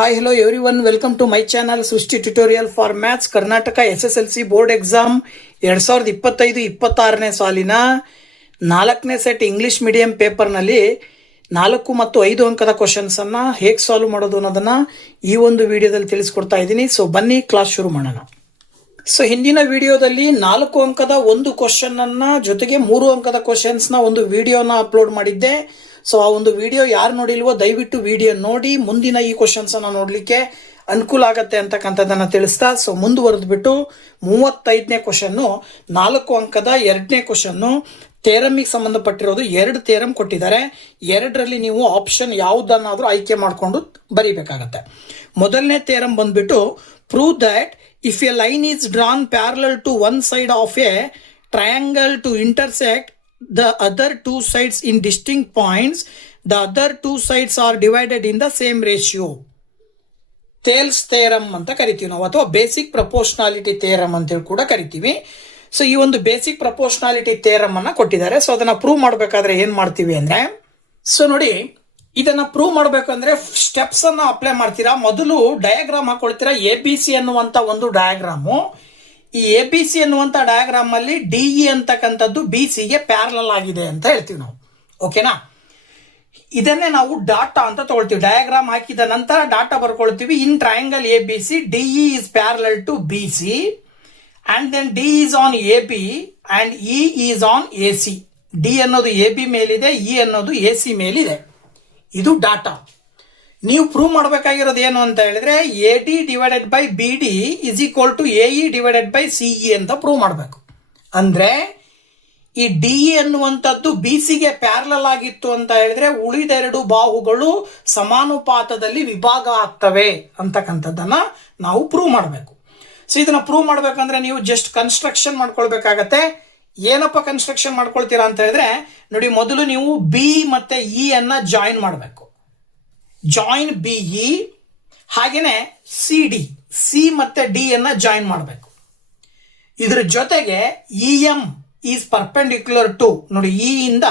Hi, hello everyone. Welcome to my channel Srushti Tutorial for Maths Karnataka SSLC Board Exam 2025-26ನೇ ಸಾಲಿನ 4ನೇ set English medium ಪೇಪರ್ನಲ್ಲಿ 4 ಮತ್ತು 5 ಅಂಕದ questions ಅನ್ನ ಹೇಗೆ ಸಾಲ್ವ್ ಮಾಡೋದು ಅನ್ನೋದನ್ನ ಈ ಒಂದು ವಿಡಿಯೋದಲ್ಲಿ ತಿಳಿಸ್ಕೊಡ್ತಾ ಇದ್ದೀನಿ. ಸೊ ಬನ್ನಿ ಕ್ಲಾಸ್ ಶುರು ಮಾಡೋಣ. ಸೊ ಹಿಂದಿನ ವಿಡಿಯೋದಲ್ಲಿ 4 ಅಂಕದ ಒಂದು ಕ್ವಶನ್ ಅನ್ನ ಜೊತೆಗೆ 3 ಅಂಕದ ಕ್ವಶನ್ಸ್ ನ ಒಂದು ವಿಡಿಯೋನ ಅಪ್ಲೋಡ್ ಮಾಡಿದ್ದೆ. ಸೊ ಆ ಒಂದು ವಿಡಿಯೋ ಯಾರು ನೋಡಿಲ್ವೋ ದಯವಿಟ್ಟು ವಿಡಿಯೋ ನೋಡಿ ಮುಂದಿನ ಈ ಕ್ವಶನ್ಸ್ ಅನ್ನ ನೋಡ್ಲಿಕ್ಕೆ ಅನುಕೂಲ ಆಗತ್ತೆ ಅಂತಕ್ಕಂಥದ್ದನ್ನ ತಿಳಿಸ್ತಾ ಸೊ ಮುಂದುವರೆದ್ಬಿಟ್ಟು 35ನೇ ಕ್ವಶನ್ 4 ಅಂಕದ 2ನೇ ಕ್ವಶನ್ ಥೇರಮಿಗೆ ಸಂಬಂಧಪಟ್ಟಿರೋದು 2 ಥೇರಮ್ ಕೊಟ್ಟಿದ್ದಾರೆ. 2ರಲ್ಲಿ ನೀವು ಆಪ್ಷನ್ ಯಾವುದನ್ನಾದ್ರೂ ಆಯ್ಕೆ ಮಾಡಿಕೊಂಡು ಬರೀಬೇಕಾಗತ್ತೆ. ಮೊದಲನೇ ಥೇರಮ್ ಬಂದ್ಬಿಟ್ಟು prove that if a line is drawn parallel to one side of a triangle to intersect the other two sides in distinct points, the other two sides are divided in the same ratio. Thales theorem ಅಂತ ಕರಿತೀವಿ ನಾವು, ಅಥವಾ basic proportionality theorem ಅಂತೇಳಿ ಕೂಡ ಕರಿತೀವಿ. So ಈ ಒಂದು basic proportionality theorem ಅನ್ನ ಕೊಟ್ಟಿದ್ದಾರೆ. ಸೊ ಅದನ್ನ ಪ್ರೂವ್ ಮಾಡಬೇಕಾದ್ರೆ ಏನ್ ಮಾಡ್ತೀವಿ ಅಂದ್ರೆ, ಸೊ ನೋಡಿ ಇದನ್ನ ಪ್ರೂವ್ ಮಾಡಬೇಕಂದ್ರೆ ಸ್ಟೆಪ್ಸ್ ಅನ್ನ ಅಪ್ಲೈ ಮಾಡ್ತೀರಾ. ಮೊದಲು ಡಯಾಗ್ರಾಮ್ ಹಾಕೊಳ್ತೀರಾ. ABC ಅನ್ನುವಂತ ಒಂದು ಡಯಾಗ್ರಾಮು, ಈ ABC ಅನ್ನುವಂತ ಡಯಾಗ್ರಾಮ್ ಅಲ್ಲಿ DE ಅಂತಕ್ಕಂಥದ್ದು BCಗೆ ಪ್ಯಾರಲಲ್ ಆಗಿದೆ ಅಂತ ಹೇಳ್ತೀವಿ ನಾವು. ಓಕೆನಾ, ಇದನ್ನೇ ನಾವು ಡಾಟಾ ಅಂತ ತಗೊಳ್ತೀವಿ. ಡಯಾಗ್ರಾಮ್ ಹಾಕಿದ ನಂತರ ಡಾಟಾ ಬರ್ಕೊಳ್ತೀವಿ. In triangle ABC DE is parallel to BC and then D is on AB and E is on AC. D ಅನ್ನೋದು AB ಮೇಲಿದೆ, E ಅನ್ನೋದು AC ಮೇಲಿದೆ. ಇದು ಡಾಟಾ. ನೀವು ಪ್ರೂವ್ ಮಾಡಬೇಕಾಗಿರೋದು ಏನು ಅಂತ ಹೇಳಿದ್ರೆ AD divided by BD is equal to AE divided by CE ಅಂತ ಪ್ರೂವ್ ಮಾಡಬೇಕು. ಅಂದ್ರೆ ಈ DE ಅನ್ನುವಂಥದ್ದು BCಗೆ ಪ್ಯಾರಲಲ್ ಆಗಿತ್ತು ಅಂತ ಹೇಳಿದ್ರೆ ಉಳಿದ 2 ಬಾಹುಗಳು ಸಮಾನುಪಾತದಲ್ಲಿ ವಿಭಾಗ ಆಗ್ತವೆ ಅಂತಕ್ಕಂಥದ್ದನ್ನ ನಾವು ಪ್ರೂವ್ ಮಾಡಬೇಕು. ಸೊ ಇದನ್ನ ಪ್ರೂವ್ ಮಾಡ್ಬೇಕಂದ್ರೆ ನೀವು ಜಸ್ಟ್ ಕನ್ಸ್ಟ್ರಕ್ಷನ್ ಮಾಡ್ಕೊಳ್ಬೇಕಾಗತ್ತೆ. ಏನಪ್ಪ ಕನ್ಸ್ಟ್ರಕ್ಷನ್ ಮಾಡ್ಕೊಳ್ತೀರಾ ಅಂತ ಹೇಳಿದ್ರೆ ನೋಡಿ, ಮೊದಲು ನೀವು B ಮತ್ತೆ E ಅನ್ನ ಜಾಯಿನ್ ಮಾಡಬೇಕು. ಜಾಯಿನ್ BE, ಹಾಗೇನೆ CD C ಮತ್ತೆ D ಅನ್ನ ಜಾಯಿನ್ ಮಾಡಬೇಕು. ಇದ್ರ ಜೊತೆಗೆ EM ಈಸ್ ಪರ್ಪೆಂಡಿಕ್ಯುಲರ್ ಟು, ನೋಡಿ E ಇಂದ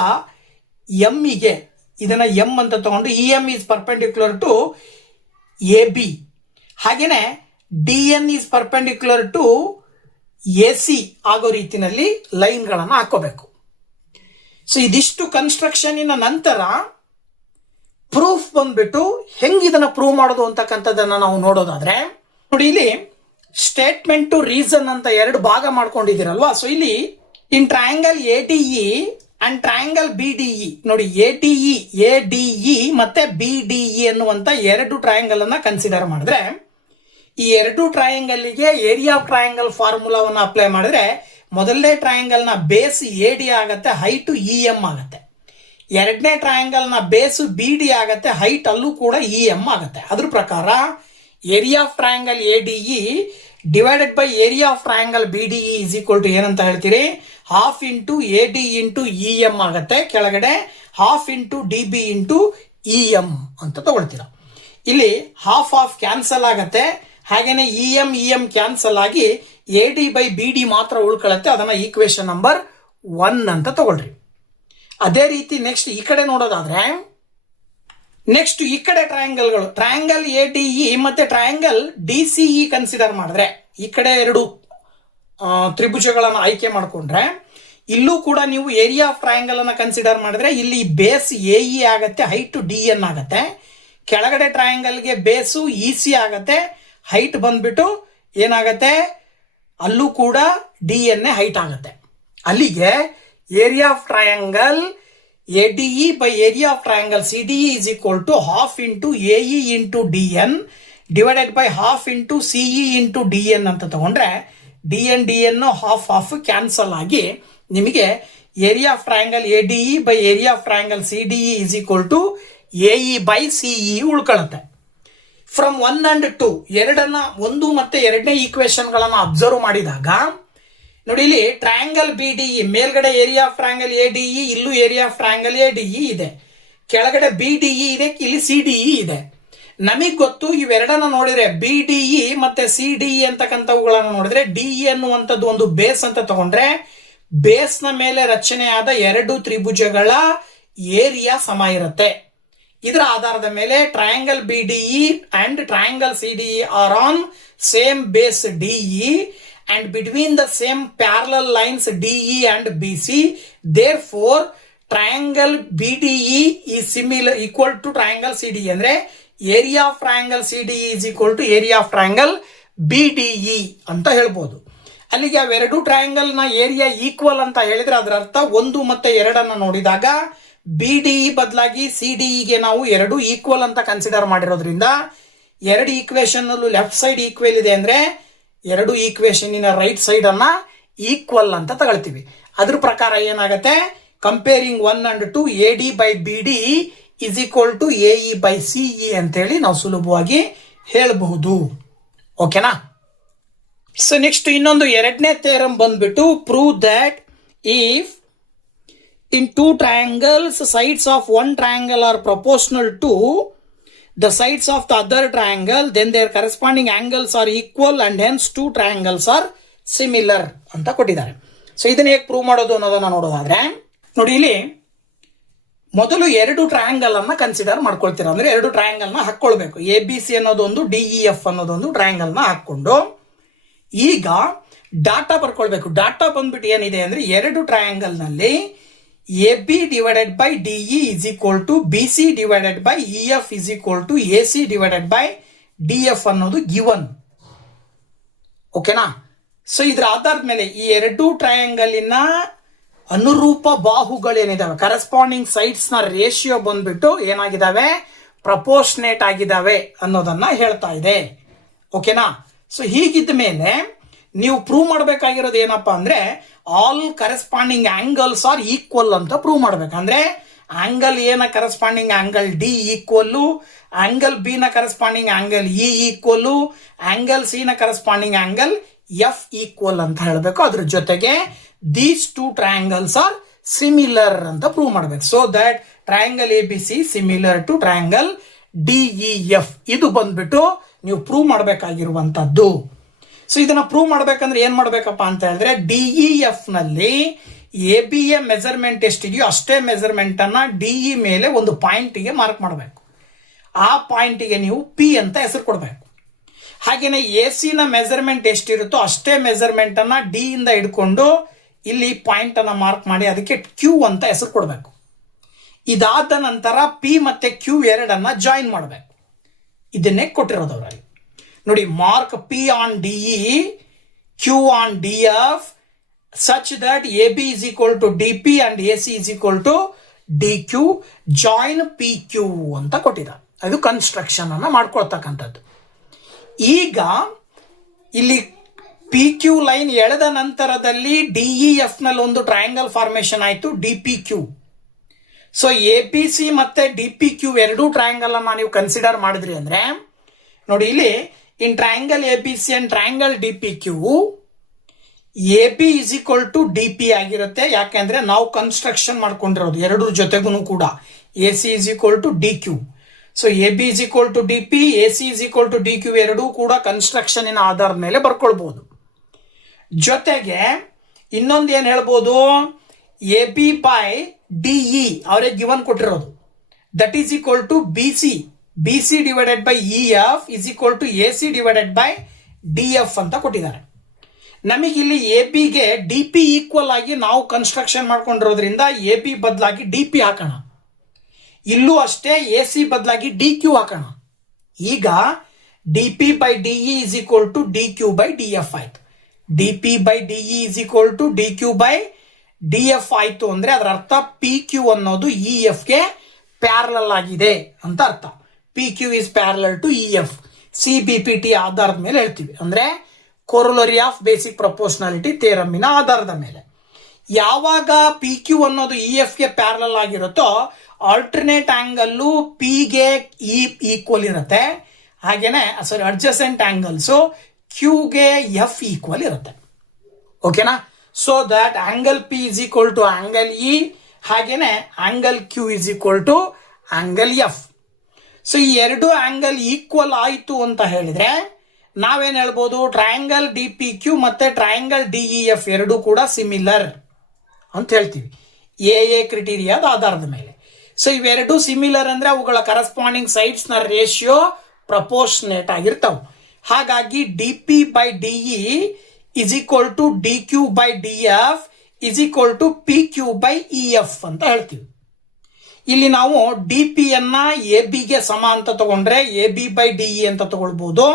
M ಗೆ ಇದನ್ನ M ಅಂತ ತಗೊಂಡು EM is perpendicular to AB, ಹಾಗೇನೆ DN is perpendicular to AC ಆಗೋ ರೀತಿಯಲ್ಲಿ ಲೈನ್ಗಳನ್ನು ಹಾಕೋಬೇಕು. ಸೊ ಇದಿಷ್ಟು ಕನ್ಸ್ಟ್ರಕ್ಷನ್ ನಂತರ ಪ್ರೂಫ್ ಬಂದ್ಬಿಟ್ಟು ಹೆಂಗ್ ಇದನ್ನ ಪ್ರೂವ್ ಮಾಡೋದು ಅಂತಕ್ಕಂಥದ್ದನ್ನ ನಾವು ನೋಡೋದಾದ್ರೆ ನೋಡಿ, ಇಲ್ಲಿ ಸ್ಟೇಟ್ಮೆಂಟ್ ಟು ರೀಸನ್ ಅಂತ 2 ಭಾಗ ಮಾಡ್ಕೊಂಡಿದ್ದೀರಲ್ವಾ. ಸೊ ಇಲ್ಲಿ in triangle ADE and triangle BDE ನೋಡಿ, ADE ಮತ್ತೆ BDE ಅನ್ನುವಂತ 2 ಟ್ರಯಾಂಗಲ್ ಅನ್ನ ಕನ್ಸಿಡರ್ ಮಾಡಿದ್ರೆ ಈ 2 ಟ್ರಯಾಂಗಲ್ ಗೆ ಏರಿಯಾ ಆಫ್ ಟ್ರಯಾಂಗಲ್ ಫಾರ್ಮುಲಾವನ್ನ ಅಪ್ಲೈ ಮಾಡಿದ್ರೆ ಮೊದಲನೇ ಟ್ರಯಾಂಗಲ್ ನ ಬೇಸ್ AD ಆಗತ್ತೆ, ಹೈಟ್ EM ಆಗತ್ತೆ. ಎರಡನೇ ಟ್ರಯಾಂಗಲ್ ನ ಬೇಸ್ BD ಆಗತ್ತೆ, ಹೈಟ್ ಅಲ್ಲೂ ಕೂಡ EM ಆಗತ್ತೆ. ಅದ್ರ ಪ್ರಕಾರ area of triangle ADE divided by area of triangle BDE is equal to ಏನಂತ ಹೇಳ್ತೀರಿ, half into AD into EM ಆಗತ್ತೆ. ಕೆಳಗಡೆ half into DB into EM ಅಂತ ತಗೊಳ್ತೀರಾ. ಇಲ್ಲಿ ಹಾಫ್ ಕ್ಯಾನ್ಸಲ್ ಆಗತ್ತೆ, ಹಾಗೇನೆ EM ಕ್ಯಾನ್ಸಲ್ ಆಗಿ AD ಬೈ BD ಮಾತ್ರ ಉಳ್ಕೊಳ್ಳುತ್ತೆ. ಅದನ್ನ ಈಕ್ವೇಶನ್ ನಂಬರ್ 1 ಅಂತ ತಗೊಳ್ರಿ. ಅದೇ ರೀತಿ ನೆಕ್ಸ್ಟ್ ಈ ಕಡೆ ನೋಡೋದಾದ್ರೆ, ನೆಕ್ಸ್ಟ್ ಈ ಕಡೆ ಟ್ರಯಾಂಗಲ್ಗಳು ಟ್ರಯಾಂಗಲ್ ADE ಮತ್ತೆ ಟ್ರಯಾಂಗಲ್ DCE ಕನ್ಸಿಡರ್ ಮಾಡಿದ್ರೆ, ಈ ಕಡೆ 2 ತ್ರಿಭುಜಗಳನ್ನು ಆಯ್ಕೆ ಮಾಡಿಕೊಂಡ್ರೆ ಇಲ್ಲೂ ಕೂಡ ನೀವು ಏರಿಯಾ ಆಫ್ ಟ್ರಯಾಂಗಲ್ ಅನ್ನ ಕನ್ಸಿಡರ್ ಮಾಡಿದ್ರೆ ಇಲ್ಲಿ ಬೇಸ್ AE ಆಗತ್ತೆ, ಹೈಟ್ DN ಆಗತ್ತೆ. ಕೆಳಗಡೆ ಟ್ರಯಾಂಗಲ್ಗೆ ಬೇಸು EC ಆಗತ್ತೆ, ಹೈಟ್ ಬಂದ್ಬಿಟ್ಟು ಏನಾಗತ್ತೆ, ಅಲ್ಲೂ ಕೂಡ DN ಹೈಟ್ ಆಗತ್ತೆ. ಅಲ್ಲಿಗೆ area of triangle ADE by area of triangle CDE is equal to half into AE into DN divided by half into CE into DN ಅಂತ ತಗೊಂಡ್ರೆ DN ಹಾಫ್ ಕ್ಯಾನ್ಸಲ್ ಆಗಿ ನಿಮಗೆ area of triangle ADE by area of triangle CDE is equal to AE by CE ಉಳ್ಕೊಳ್ಳುತ್ತೆ. From 1 and 2 1 ಮತ್ತೆ 2ನೇ equation ಗಳನ್ನ observe ಮಾಡಿದಾಗ ನೋಡಿ, ಇಲ್ಲಿ ಟ್ರಯಾಂಗಲ್ BDE ಮೇಲ್ಗಡೆ ಏರಿಯಾ ಆಫ್ ಟ್ರಯಾಂಗಲ್ ADE, ಇಲ್ಲೂ ಏರಿಯಾ ಆಫ್ ಟ್ರಯಾಂಗಲ್ ADE ಇದೆ, ಕೆಳಗಡೆ BDE ಇದೆ, ಇಲ್ಲಿ CDE ಇದೆ. ನಮಗ್ ಗೊತ್ತು ಇವೆರಡನ್ನ ನೋಡಿದ್ರೆ BDE ಮತ್ತೆ CDE ಅಂತಕ್ಕಂಥವುಗಳನ್ನ ನೋಡಿದ್ರೆ DE ಅನ್ನುವಂಥದ್ದು ಒಂದು ಬೇಸ್ ಅಂತ ತಗೊಂಡ್ರೆ ಬೇಸ್ ನ ಮೇಲೆ ರಚನೆಯಾದ 2 ತ್ರಿಭುಜಗಳ ಏರಿಯಾ ಸಮ ಇರುತ್ತೆ. ಇದರ ಆಧಾರದ ಮೇಲೆ triangle BDE and triangle CDE are on same base DE and between the same parallel lines DE and BC. Therefore, triangle BDE is similar equal to triangle CDE. ಅಂದ್ರೆ area of triangle CDE is equal to area of triangle BDE ಅಂತ ಹೇಳ್ಬೋದು. ಅಲ್ಲಿಗೆ ಅವೆರಡು triangle ನ area equal ಅಂತ ಹೇಳಿದ್ರೆ ಅದರ ಅರ್ಥ 1 ಮತ್ತೆ 2 ನೋಡಿದಾಗ BDE ಬದಲಾಗಿ CDE ಗೆ ನಾವು ಎರಡು ಈಕ್ವಲ್ ಅಂತ ಕನ್ಸಿಡರ್ ಮಾಡಿರೋದ್ರಿಂದ ಎರಡು ಈಕ್ವೇಶನ್ ಅಲ್ಲೂ ಲೆಫ್ಟ್ ಸೈಡ್ ಈಕ್ವಲ್ ಇದೆ ಅಂದ್ರೆ ಎರಡು ಈಕ್ವೇಶನ್ ರೈಟ್ ಸೈಡ್ ಅನ್ನ ಈಕ್ವಲ್ ಅಂತ ತಗೊಳ್ತೀವಿ. ಅದ್ರ ಪ್ರಕಾರ ಏನಾಗುತ್ತೆ, comparing 1 and 2 AD by BD is equal to AE by CE ಅಂತ ಹೇಳಿ ನಾವು ಸುಲಭವಾಗಿ ಹೇಳಬಹುದು. ಓಕೆನಾ? ಸೊ ನೆಕ್ಸ್ಟ್ ಇನ್ನೊಂದು ಎರಡನೇ ಥಿಯರಮ್ ಬಂದ್ಬಿಟ್ಟು prove that if in two triangles sides of one triangle are proportional to the sides of the other triangle, then their corresponding angles are equal and hence two triangles are similar ಅಂತ ಕೊಟ್ಟಿದ್ದಾರೆ. So ಇದನ್ನ ಹೇಗೆ prove ಮಾಡೋದು ಅನ್ನೋದನ್ನ ನೋಡೋದಾದ್ರೆ ನೋಡಿ, ಇಲ್ಲಿ ಮೊದಲು ಎರಡು ಟ್ರಯಾಂಗಲ್ ಅನ್ನ ಕನ್ಸಿಡರ್ ಮಾಡ್ಕೊಳ್ತೀರ. ಅಂದ್ರೆ ಎರಡು ಟ್ರಯಾಂಗಲ್ ನ ಹಾಕೊಳ್ಬೇಕು. ABC ಅನ್ನೋದೊಂದು DEF ಅನ್ನೋದೊಂದು ಟ್ರಯಾಂಗಲ್ ನ ಹಾಕೊಂಡು ಈಗ ಡಾಟಾ ಬರ್ಕೊಳ್ಬೇಕು. ಡಾಟಾ ಬಂದ್ಬಿಟ್ಟು ಏನಿದೆ ಅಂದ್ರೆ ಎರಡು ಟ್ರಯಾಂಗಲ್ ನಲ್ಲಿ AB divided by DE is equal to BC divided by EF is equal to AC divided by DF ಅನ್ನೋದು ಗಿವನ್. ಓಕೆನಾ? ಸೊ ಇದ್ರ ಆಧಾರದ ಮೇಲೆ ಈ ಎರಡು ಟ್ರಯಾಂಗಲಿನ ಅನುರೂಪ ಬಾಹುಗಳೇನಿದಾವೆ, ಕರೆಸ್ಪಾಂಡಿಂಗ್ ಸೈಡ್ಸ್ ನ ರೇಷಿಯೋ ಬಂದ್ಬಿಟ್ಟು ಏನಾಗಿದಾವೆ, ಪ್ರಪೋರ್ಷನೇಟ್ ಆಗಿದಾವೆ ಅನ್ನೋದನ್ನ ಹೇಳ್ತಾ ಇದೆ. ಓಕೆನಾ? ಸೊ ಹೀಗಿದ್ದ ಮೇಲೆ ನೀವು ಪ್ರೂವ್ ಮಾಡಬೇಕಾಗಿರೋದು ಏನಪ್ಪಾ ಅಂದ್ರೆ all corresponding angles are equal ಅಂತ ಪ್ರೂವ್ ಮಾಡ್ಬೇಕಂದ್ರೆ ಆಂಗಲ್ ಎ ನ corresponding angle D equal, angle B ನ corresponding angle E equal, angle C ನ ಕರೆಸ್ಪಾಂಡಿಂಗ್ ಆಂಗಲ್ F ಈಕ್ವಲ್ ಅಂತ ಹೇಳಬೇಕು. ಅದ್ರ ಜೊತೆಗೆ these two triangles are similar ಅಂತ ಪ್ರೂವ್ ಮಾಡ್ಬೇಕು. So that triangle ABC similar to triangle DEF. ಇದು ಬಂದ್ಬಿಟ್ಟು ನೀವು ಪ್ರೂವ್ ಮಾಡಬೇಕಾಗಿರುವಂತದ್ದು. ಸೊ ಇದನ್ನ ಪ್ರೂವ್ ಮಾಡ್ಬೇಕಂದ್ರೆ ಏನ್ ಮಾಡ್ಬೇಕಪ್ಪ ಅಂತ ಹೇಳಿದ್ರೆ DEF ನಲ್ಲಿ AB ಮೆಜರ್ಮೆಂಟ್ ಎಷ್ಟಿದೆಯೋ ಅಷ್ಟೇ ಮೆಜರ್ಮೆಂಟ್ ಅನ್ನ DE ಮೇಲೆ ಒಂದು ಪಾಯಿಂಟಿಗೆ ಮಾರ್ಕ್ ಮಾಡಬೇಕು. ಆ ಪಾಯಿಂಟಿಗೆ ನೀವು P ಅಂತ ಹೆಸರು ಕೊಡಬೇಕು. ಹಾಗೇನೆ AC ನ ಮೆಜರ್ಮೆಂಟ್ ಎಷ್ಟಿರುತ್ತೋ ಅಷ್ಟೇ ಮೆಜರ್ಮೆಂಟ್ ಅನ್ನ D ಇಂದ ಹಿಡ್ಕೊಂಡು ಇಲ್ಲಿ ಪಾಯಿಂಟ್ ಅನ್ನ ಮಾರ್ಕ್ ಮಾಡಿ ಅದಕ್ಕೆ Q ಅಂತ ಹೆಸರು ಕೊಡಬೇಕು. ಇದಾದ ನಂತರ P ಮತ್ತೆ Q ಎರಡನ್ನ ಜಾಯಿನ್ ಮಾಡಬೇಕು. ಇದನ್ನೇ ಕೊಟ್ಟಿರೋದು ಅವರಲ್ಲಿ. ನೋಡಿ, mark P on DE, Q on DF such that AB is equal to DP and AC is equal to DQ, join PQ ಅಂತ ಕೊಟ್ಟಿದ್ದಾರೆ. ಅದು ಕನ್ಸ್ಟ್ರಕ್ಷನ್ ಅನ್ನ ಮಾಡ್ಕೊಳ್ತಕ್ಕಂಥದ್ದು. ಈಗ ಇಲ್ಲಿ PQ ಲೈನ್ ಎಳೆದ ನಂತರದಲ್ಲಿ DEF ನಲ್ಲಿ ಒಂದು ಟ್ರಯಾಂಗಲ್ ಫಾರ್ಮೇಶನ್ ಆಯ್ತು DPQ. ಸೊ ABC ಮತ್ತೆ DPQ ಎರಡೂ ಟ್ರಯಾಂಗಲ್ ಅನ್ನ ನೀವು ಕನ್ಸಿಡರ್ ಮಾಡಿದ್ರಿ ಅಂದ್ರೆ ನೋಡಿ, ಇಲ್ಲಿ ಇನ್ triangle ABC and triangle DPQ AB is equal to DP ಆಗಿರುತ್ತೆ. ಯಾಕೆಂದ್ರೆ ನಾವು ಕನ್ಸ್ಟ್ರಕ್ಷನ್ ಮಾಡ್ಕೊಂಡಿರೋದು ಎರಡರ ಜೊತೆಗೂ ಕೂಡ AC is equal to DQ. So AB is equal to DP, AC is equal to DQ ಎರಡೂ ಕೂಡ ಕನ್ಸ್ಟ್ರಕ್ಷನ್ ಆಧಾರದ ಮೇಲೆ ಬರ್ಕೊಳ್ಬಹುದು. ಜೊತೆಗೆ ಇನ್ನೊಂದು ಏನ್ ಹೇಳ್ಬೋದು, AB by DE ಅವರೇ ಗಿವನ್ ಕೊಟ್ಟಿರೋದು, that is equal to BC divided by EF is equal to AC divided by DF ಅಂತ ಕೊಟ್ಟಿದ್ದಾರೆ. ನಮಗಿಲ್ಲಿ AB ಗೆ DP ಈಕ್ವಲ್ ಆಗಿ ನಾವು ಕನ್ಸ್ಟ್ರಕ್ಷನ್ ಮಾಡ್ಕೊಂಡಿರೋದ್ರಿಂದ AB ಬದಲಾಗಿ DP ಹಾಕೋಣ. ಇಲ್ಲೂ ಅಷ್ಟೇ AC ಬದಲಾಗಿ DQ ಹಾಕೋಣ. ಈಗ DP by DE is equal to DQ by DF ಆಯ್ತು. DP by DE is equal to DQ by DF ಆಯ್ತು ಅಂದ್ರೆ ಅದರ ಅರ್ಥ PQ ಅನ್ನೋದು EF ಗೆ ಪ್ಯಾರಲಲ್ ಆಗಿದೆ ಅಂತ ಅರ್ಥ. PQ is parallel to EF. CBPT ಆಧಾರದ ಮೇಲೆ ಹೇಳ್ತೀವಿ, ಅಂದ್ರೆ ಕೊರೊಲರಿ ಆಫ್ ಬೇಸಿಕ್ ಪ್ರಪೋರ್ಷನಾಲಿಟಿ ಥಿಯರಮಿನ ಆಧಾರದ ಮೇಲೆ. ಯಾವಾಗ PQ ಅನ್ನೋದು EF ಗೆ ಪ್ಯಾರಲಲ್ ಆಗಿರುತ್ತೋ ಆಲ್ಟರ್ನೇಟ್ ಆಂಗಲ್ಲು P ಗೆ E ಈಕ್ವಲ್ ಇರುತ್ತೆ. ಹಾಗೇನೆ ಅಡ್ಜಸೆಂಟ್ ಆಂಗಲ್ಸ್ Q ಗೆ F ಈಕ್ವಲ್ ಇರುತ್ತೆ. ಓಕೆನಾ? So that angle P is equal to angle E, ಹಾಗೇನೆ angle Q is equal to angle F. So ಈ ಎರಡು ಆಂಗಲ್ ಈಕ್ವಲ್ ಆಯಿತು ಅಂತ ಹೇಳಿದ್ರೆ ನಾವೇನ್ ಹೇಳ್ಬೋದು, ಟ್ರಯಾಂಗಲ್ DPQ ಮತ್ತೆ ಟ್ರಯಾಂಗಲ್ DEF ಎರಡೂ ಕೂಡ ಸಿಮಿಲರ್ ಅಂತ ಹೇಳ್ತೀವಿ AA ಕ್ರಿಟೀರಿಯಾದ ಆಧಾರದ ಮೇಲೆ. ಸೊ ಇವೆರಡು ಸಿಮಿಲರ್ ಅಂದ್ರೆ ಅವುಗಳ ಕರೆಸ್ಪಾಂಡಿಂಗ್ ಸೈಡ್ಸ್ ನ ರೇಷಿಯೋ ಪ್ರಪೋರ್ಷನೇಟ್ ಆಗಿರ್ತಾವೆ. ಹಾಗಾಗಿ D P by DE is equal to D Q by D F is equal to P Q by E F ಅಂತ ಹೇಳ್ತೀವಿ. ಇಲ್ಲಿ ನಾವು ಡಿ ಪಿ ಯನ್ನ ಎ ಬಿಗೆ ಸಮ ಅಂತ ತಗೊಂಡ್ರೆ ಎ ಬಿ ಬೈ ಡಿಇ ಅಂತ ತಗೊಳ್ಬಹುದು.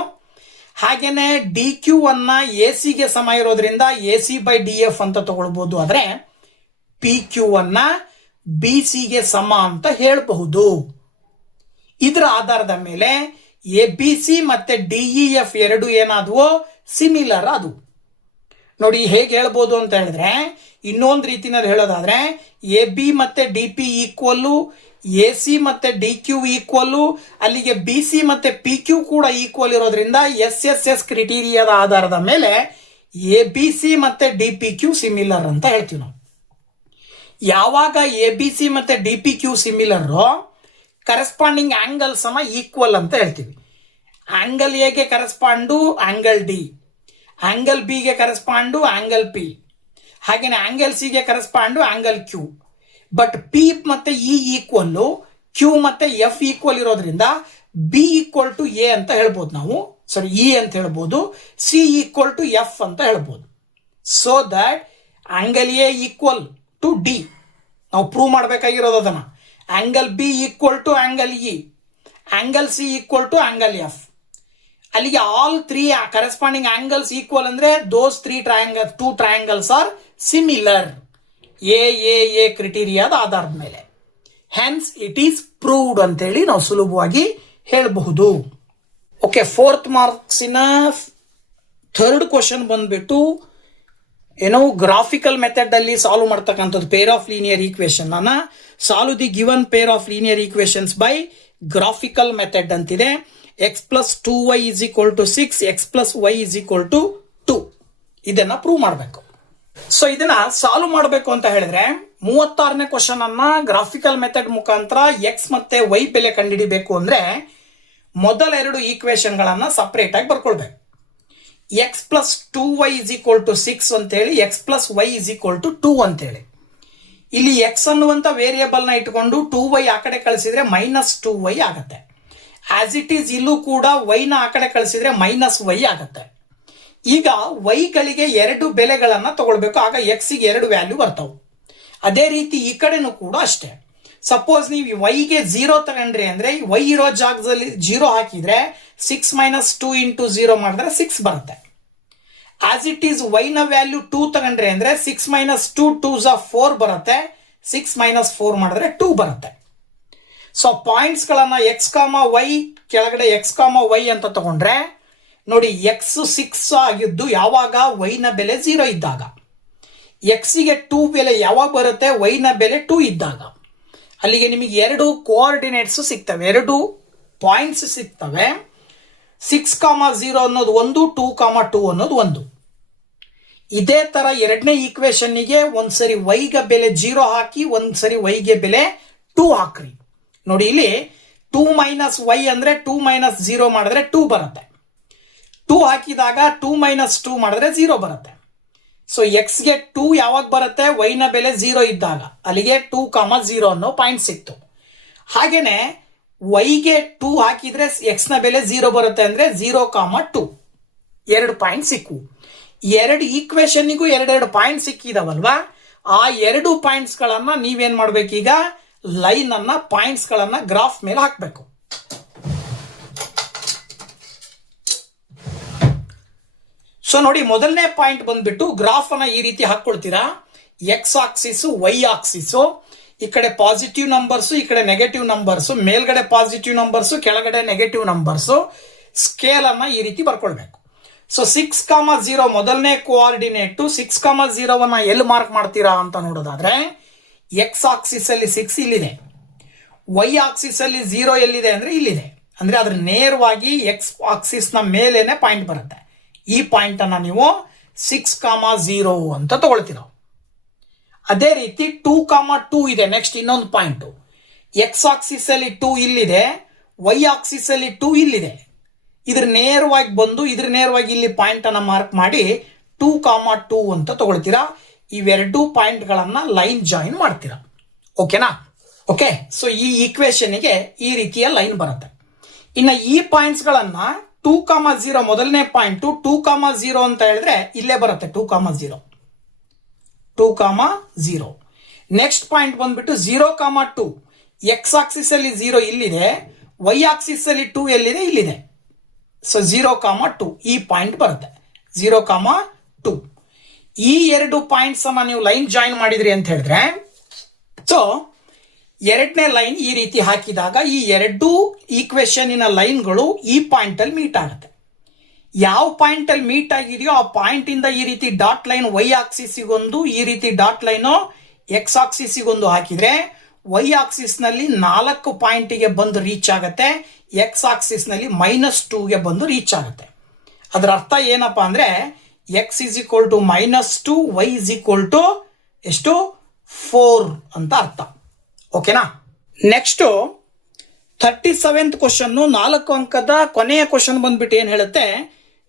ಹಾಗೇನೆ ಡಿ ಕ್ಯೂ ಅನ್ನ ಎ ಸಿಗೆ ಸಮ ಇರೋದ್ರಿಂದ A C by D F ಅಂತ ತಗೊಳ್ಬಹುದು. ಆದ್ರೆ ಪಿ ಕ್ಯೂ ಅನ್ನ ಬಿ ಸಿಗೆ ಸಮ ಅಂತ ಹೇಳಬಹುದು. ಇದರ ಆಧಾರದ ಮೇಲೆ ಎ ಬಿ ಸಿ ಮತ್ತೆ ಡಿಇ ಎಫ್ ಎರಡು ಏನಾದವು ಸಿಮಿಲರ್ ಅದು. ನೋಡಿ ಹೇಗೆ ಹೇಳ್ಬೋದು ಅಂತ ಹೇಳಿದ್ರೆ, ಇನ್ನೊಂದು ರೀತಿನಲ್ಲಿ ಹೇಳೋದಾದ್ರೆ ಎ ಬಿ ಮತ್ತೆ D P equal, A C ಮತ್ತೆ ಡಿ ಕ್ಯೂ ಈಕ್ವಲ್, ಅಲ್ಲಿಗೆ ಬಿ ಸಿ ಮತ್ತೆ ಪಿ ಕ್ಯೂ ಕೂಡ ಈಕ್ವಲ್ ಇರೋದ್ರಿಂದ ಎಸ್ ಎಸ್ ಎಸ್ ಕ್ರಿಟೀರಿಯಾದ ಆಧಾರದ ಮೇಲೆ ಎ ಬಿ ಸಿ ಮತ್ತೆ ಡಿ ಪಿ ಕ್ಯೂ ಸಿಮಿಲರ್ ಅಂತ ಹೇಳ್ತೀವಿ ನಾವು. ಯಾವಾಗ ಎ ಬಿ ಸಿ ಮತ್ತೆ D P Q similar, corresponding angle ಸಮ ಈಕ್ವಲ್ ಅಂತ ಹೇಳ್ತೀವಿ. ಆಂಗಲ್ ಎಗೆ correspond angle D, angle B ಗೆ ಕರೆಸ್ಪಾಂಡು ಆಂಗಲ್ ಪಿ, ಹಾಗೇನೆ ಆಂಗಲ್ ಸಿ ಗೆ correspond angle Q. But P ಮತ್ತೆ ಇ ಈಕ್ವಲ್, ಕ್ಯೂ ಮತ್ತೆ ಎಫ್ ಈಕ್ವಲ್ ಇರೋದ್ರಿಂದ ಬಿ ಈಕ್ವಲ್ ಟು ಎ ಅಂತ ಹೇಳ್ಬೋದು ನಾವು, ಸಾರಿ ಇ ಅಂತ ಹೇಳ್ಬೋದು, ಸಿ ಈಕ್ವಲ್ ಟು ಎಫ್ ಅಂತ ಹೇಳ್ಬೋದು. So that angle A equal to D ನಾವು ಪ್ರೂವ್ ಮಾಡಬೇಕಾಗಿರೋದು ಅದನ್ನ. Angle B equal to angle E, angle C equal to angle F. ಅಲ್ಲಿಗೆ all three corresponding angles equal ಅಂದ್ರೆ those two triangles are similar A ಕ್ರಿಟೀರಿಯಾದ ಆಧಾರದ ಮೇಲೆ. Hence it is proved ಅಂತೇಳಿ ನಾವು ಸುಲಭವಾಗಿ ಹೇಳಬಹುದು. ಓಕೆ, 4th ಮಾರ್ಕ್ಸಿನ 3rd ಕ್ವಶನ್ ಬಂದ್ಬಿಟ್ಟು ಏನೋ ಗ್ರಾಫಿಕಲ್ ಮೆಥಡ್ ಅಲ್ಲಿ ಸಾಲ್ವ್ ಮಾಡ್ತಕ್ಕಂಥದ್ದು. ಪೇರ್ ಆಫ್ ಲೀನಿಯರ್ ಈಕ್ವೇಶನ್ ಅನ್ನ solve the given pair of linear equations by graphical method ಅಂತಿದೆ. x plus 2y is equal to 6, x plus y is equal to 2. ಇದನ್ನ prove ಮಾಡಬೇಕು. So ಇದನ್ನ solve ಮಾಡಬೇಕು ಅಂತ ಹೇಳಿದ್ರೆ 36ನೇ ಕ್ವಶನ್ ಅನ್ನ ಗ್ರಾಫಿಕಲ್ ಮೆಥಡ್ ಮುಖಾಂತರ x ಮತ್ತೆ y ಬೆಲೆ ಕಂಡುಹಿಡಿಬೇಕು ಅಂದ್ರೆ ಮೊದಲ ಎರಡು ಈಕ್ವೇಶನ್ ಗಳನ್ನ ಸಪರೇಟ್ ಆಗಿ ಬರ್ಕೊಳ್ಬೇಕು. x plus 2y is equal to 6 ಅಂತ ಹೇಳಿ, x plus y is equal to 2 ಅಂತ ಹೇಳಿ. ಇಲ್ಲಿ x ಅನ್ನುವಂತ ವೇರಿಯೇಬಲ್ ನ ಇಟ್ಕೊಂಡು 2y ಆ ಕಡೆ ಕಳಿಸಿದ್ರೆ -2y ಆಗುತ್ತೆ. ಆಸ್ ಇಟ್ ಈಸ್ ಇಲ್ಲೂ ಕೂಡ y ನ ಆ ಕಡೆ ಕಳಿಸಿದ್ರೆ -y ಆಗುತ್ತೆ. ಈಗ y ಗಳಿಗೆ ಎರಡು ಬೆಲೆಗಳನ್ನ ತಗೊಳ್ಬೇಕು, ಆಗ x ಗೆ ಎರಡು ವ್ಯಾಲ್ಯೂ ಬರ್ತಾವೆ. ಅದೇ ರೀತಿ ಈ ಕಡೆನೂ ಕೂಡ ಅಷ್ಟೇ. ಸಪೋಸ್ ನೀವು y ಗೆ 0 ತಗೊಂಡ್ರಿ ಅಂದ್ರೆ y ಇರೋ ಜಾಗದಲ್ಲಿ 0 ಹಾಕಿದ್ರೆ 6 - 2 × 0 ಮಾಡಿದ್ರೆ 6 ಬರುತ್ತೆ. ಆಸ್ ಇಟ್ ಈಸ್ y ನ ವ್ಯಾಲ್ಯೂ 2 ತಗೊಂಡ್ರಿ ಅಂದ್ರೆ 6 - 2 2s 4 ಬರುತ್ತೆ, 6 - 4 ಮಾಡಿದ್ರೆ 2 ಬರುತ್ತೆ. ಸೊ ಪಾಯಿಂಟ್ಸ್ ಗಳನ್ನ x, y ಕೆಳಗಡೆ x, y ಅಂತ ತಗೊಂಡ್ರೆ ನೋಡಿ x 6 ಆಗಿದ್ದು ಯಾವಾಗ y ನ ಬೆಲೆ 0 ಇದ್ದಾಗ, x ಗೆ 2 ಬೆಲೆ ಯಾವಾಗ ಬರುತ್ತೆ y ನ ಬೆಲೆ 2 ಇದ್ದಾಗ. ಅಲ್ಲಿಗೆ ನಿಮಗೆ ಎರಡು ಕೋಆರ್ಡಿನೇಟ್ಸ್ ಸಿಗ್ತವೆ, ಎರಡು ಪಾಯಿಂಟ್ಸ್ ಸಿಗ್ತವೆ. 6, 0 ಅನ್ನೋದು ಒಂದು, 2, 2 ಅನ್ನೋದು ಒಂದು. ಇದೇ ತರ ಎರಡನೇ ಈಕ್ವೇಶನ್ ಗೆ ಒಂದ್ಸರಿ y ಗೆ ಬೆಲೆ 0 ಹಾಕಿ, ಒಂದ್ಸರಿ y ಗೆ ಬೆಲೆ 2 ಹಾಕ್ರಿ. ನೋಡಿ ಇಲ್ಲಿ 2 - y ಅಂದ್ರೆ 2 - 0 ಮಾಡಿದ್ರೆ 2 ಬರುತ್ತೆ. 2 ಹಾಕಿದಾಗ 2 - 2 ಮಾಡಿದ್ರೆ 0 ಬರುತ್ತೆ. ಸೊ x ಗೆ 2 ಯಾವಾಗ ಬರುತ್ತೆ y ನ ಬೆಲೆ 0 ಇದ್ದಾಗ, ಅಲ್ಲಿಗೆ 2, 0 ಅನ್ನೋ ಪಾಯಿಂಟ್ ಸಿಕ್ತು. ಹಾಗೇನೆ y ಗೆ 2 ಹಾಕಿದ್ರೆ x ನ ಬೆಲೆ 0 ಬರುತ್ತೆ ಅಂದ್ರೆ 0, 2 ಎರಡು ಪಾಯಿಂಟ್ ಸಿಕ್ಕು. ಎರಡು ಈಕ್ವೇಶನ್ನಿಗೂ ಎರಡೆರಡು ಪಾಯಿಂಟ್ ಸಿಕ್ಕಿದಾವಲ್ವಾ, ಆ ಎರಡು ಪಾಯಿಂಟ್ಸ್ ಗಳನ್ನ ನೀವೇನ್ ಮಾಡ್ಬೇಕೀಗ, ಲೈನ್ ಅನ್ನ ಪಾಯಿಂಟ್ಸ್ ಗಳನ್ನ ಗ್ರಾಫ್ ಮೇಲೆ ಹಾಕಬೇಕು. ಸೊ ನೋಡಿ, ಮೊದಲನೇ ಪಾಯಿಂಟ್ ಬಂದ್ಬಿಟ್ಟು ಗ್ರಾಫ್ ಅನ್ನ ಈ ರೀತಿ ಹಾಕೊಳ್ತೀರಾ. ಎಕ್ಸ್ ಆಕ್ಸಿಸ್, ವೈ ಆಕ್ಸಿಸ್, ಈ ಕಡೆ ಪಾಸಿಟಿವ್ ನಂಬರ್ಸ್, ಈ ಕಡೆ ನೆಗೆಟಿವ್ ನಂಬರ್ಸ್, ಮೇಲ್ಗಡೆ ಪಾಸಿಟಿವ್ ನಂಬರ್ಸ್, ಕೆಳಗಡೆ ನೆಗೆಟಿವ್ ನಂಬರ್ಸ್, ಸ್ಕೇಲ್ ಅನ್ನ ಈ ರೀತಿ ಬರ್ಕೊಳ್ಬೇಕು. ಸೊ 6, 0 ಮೊದಲನೇ ಕೋಆರ್ಡಿನೇಟ್. 6, 0 ಎಲ್ಲಿ ಮಾರ್ಕ್ ಮಾಡ್ತೀರಾ ಅಂತ ನೋಡೋದಾದ್ರೆ, ಎಕ್ಸ್ ಆಕ್ಸಿಸ್ ಅಲ್ಲಿ 6 ಇಲ್ಲಿದೆ, ವೈ ಆಕ್ಸಿಸ್ ಅಲ್ಲಿ 0 ಎಲ್ಲಿದೆ ಅಂದ್ರೆ ಇಲ್ಲಿದೆ. ಅಂದ್ರೆ ಅದ್ರ ನೇರವಾಗಿ ಎಕ್ಸ್ ಆಕ್ಸಿಸ್ ನ ಮೇಲೇನೆ ಪಾಯಿಂಟ್ ಬರುತ್ತೆ. ಈ ಪಾಯಿಂಟ್ ಅನ್ನ ನೀವು 6, 0 ಅಂತ ತಗೊಳ್ತೀರ. ಅದೇ ರೀತಿ 2, 2 ಇದೆ ನೆಕ್ಸ್ಟ್ ಇನ್ನೊಂದು ಪಾಯಿಂಟ್. ಎಕ್ಸ್ ಆಕ್ಸಿಸ್ ಅಲ್ಲಿ 2 ಇಲ್ಲಿದೆ, ವೈ ಆಕ್ಸಿಸ್ ಅಲ್ಲಿ 2 ಇಲ್ಲಿದೆ. ಇದ್ರ ನೇರವಾಗಿ ಬಂದು ಇದ್ರ ನೇರವಾಗಿ ಇಲ್ಲಿ ಪಾಯಿಂಟ್ ಅನ್ನ ಮಾರ್ಕ್ ಮಾಡಿ 2, 2 ಅಂತ ತಗೊಳ್ತೀರಾ. ಇವೆರಡು ಪಾಯಿಂಟ್ ಗಳನ್ನ ಲೈನ್ ಜಾಯಿನ್ ಮಾಡ್ತೀರಾ. ಓಕೆನಾ? ಓಕೆ, ಸೊ ಈ ಈಕ್ವೇಶನ್ಗೆ ಈ ರೀತಿಯ ಲೈನ್ ಬರುತ್ತೆ. ಇನ್ನು ಈ ಪಾಯಿಂಟ್ಸ್ಗಳನ್ನ 2,0 ಮೊದಲನೇ ಪಾಯಿಂಟ್ 2,0 ಅಂತ ಹೇಳಿದ್ರೆ ಇಲ್ಲೇ ಬರುತ್ತೆ 2,0 2,0. ನೆಕ್ಸ್ಟ್ ಪಾಯಿಂಟ್ ಬಂದ್ಬಿಟ್ಟು 0,2 ಎಕ್ಸ್ ಆಕ್ಸಿಸ್ ಅಲ್ಲಿ 0 ಇಲ್ಲಿದೆ, ವೈ ಆಕ್ಸಿಸ್ ಅಲ್ಲಿ 2 ಎಲ್ಲಿದೆ ಇಲ್ಲಿದೆ. ಸೊ 0,2 ಈ ಪಾಯಿಂಟ್ ಬರುತ್ತೆ 0,2. ಈ ಎರಡು ಪಾಯಿಂಟ್ಸ್ ಅನ್ನ ನೀವು ಲೈನ್ ಜಾಯಿನ್ ಮಾಡಿದ್ರಿ ಅಂತ ಹೇಳಿದ್ರೆ, ಸೊ ಎರಡನೇ ಲೈನ್ ಈ ರೀತಿ ಹಾಕಿದಾಗ ಈ ಎರಡು ಈಕ್ವೇಶನಿನ ಲೈನ್ಗಳು ಈ ಪಾಯಿಂಟ್ ಅಲ್ಲಿ ಮೀಟ್ ಆಗುತ್ತೆ. ಯಾವ ಪಾಯಿಂಟ್ ಅಲ್ಲಿ ಮೀಟ್ ಆಗಿದೆಯೋ ಆ ಪಾಯಿಂಟ್ ಇಂದ ಈ ರೀತಿ ಡಾಟ್ ಲೈನ್ ವೈ ಆಕ್ಸಿಸ್ಗೊಂದು, ಈ ರೀತಿ ಡಾಟ್ ಲೈನ್ ಎಕ್ಸ್ ಆಕ್ಸಿಸ್ಗೊಂದು ಹಾಕಿದ್ರೆ ವೈ ಆಕ್ಸಿಸ್ ನಲ್ಲಿ 4 ಪಾಯಿಂಟ್ಗೆ ಬಂದು ರೀಚ್ ಆಗುತ್ತೆ, ಎಕ್ಸ್ ಆಕ್ಸಿಸ್ ನಲ್ಲಿ -2ಗೆ ಬಂದು ರೀಚ್ ಆಗುತ್ತೆ. ಅದರ ಅರ್ಥ ಏನಪ್ಪಾ ಅಂದ್ರೆ x is equal to -2, y is equal to ಎಷ್ಟು 4 ಅಂತ ಅರ್ಥ. ಓಕೆನಾ. ನೆಕ್ಸ್ಟ್ 37th ಕ್ವಶನ್, 4 ಅಂಕದ ಕೊನೆಯ ಕ್ವಶನ್ ಬಂದ್ಬಿಟ್ಟು ಏನ್ ಹೇಳುತ್ತೆ,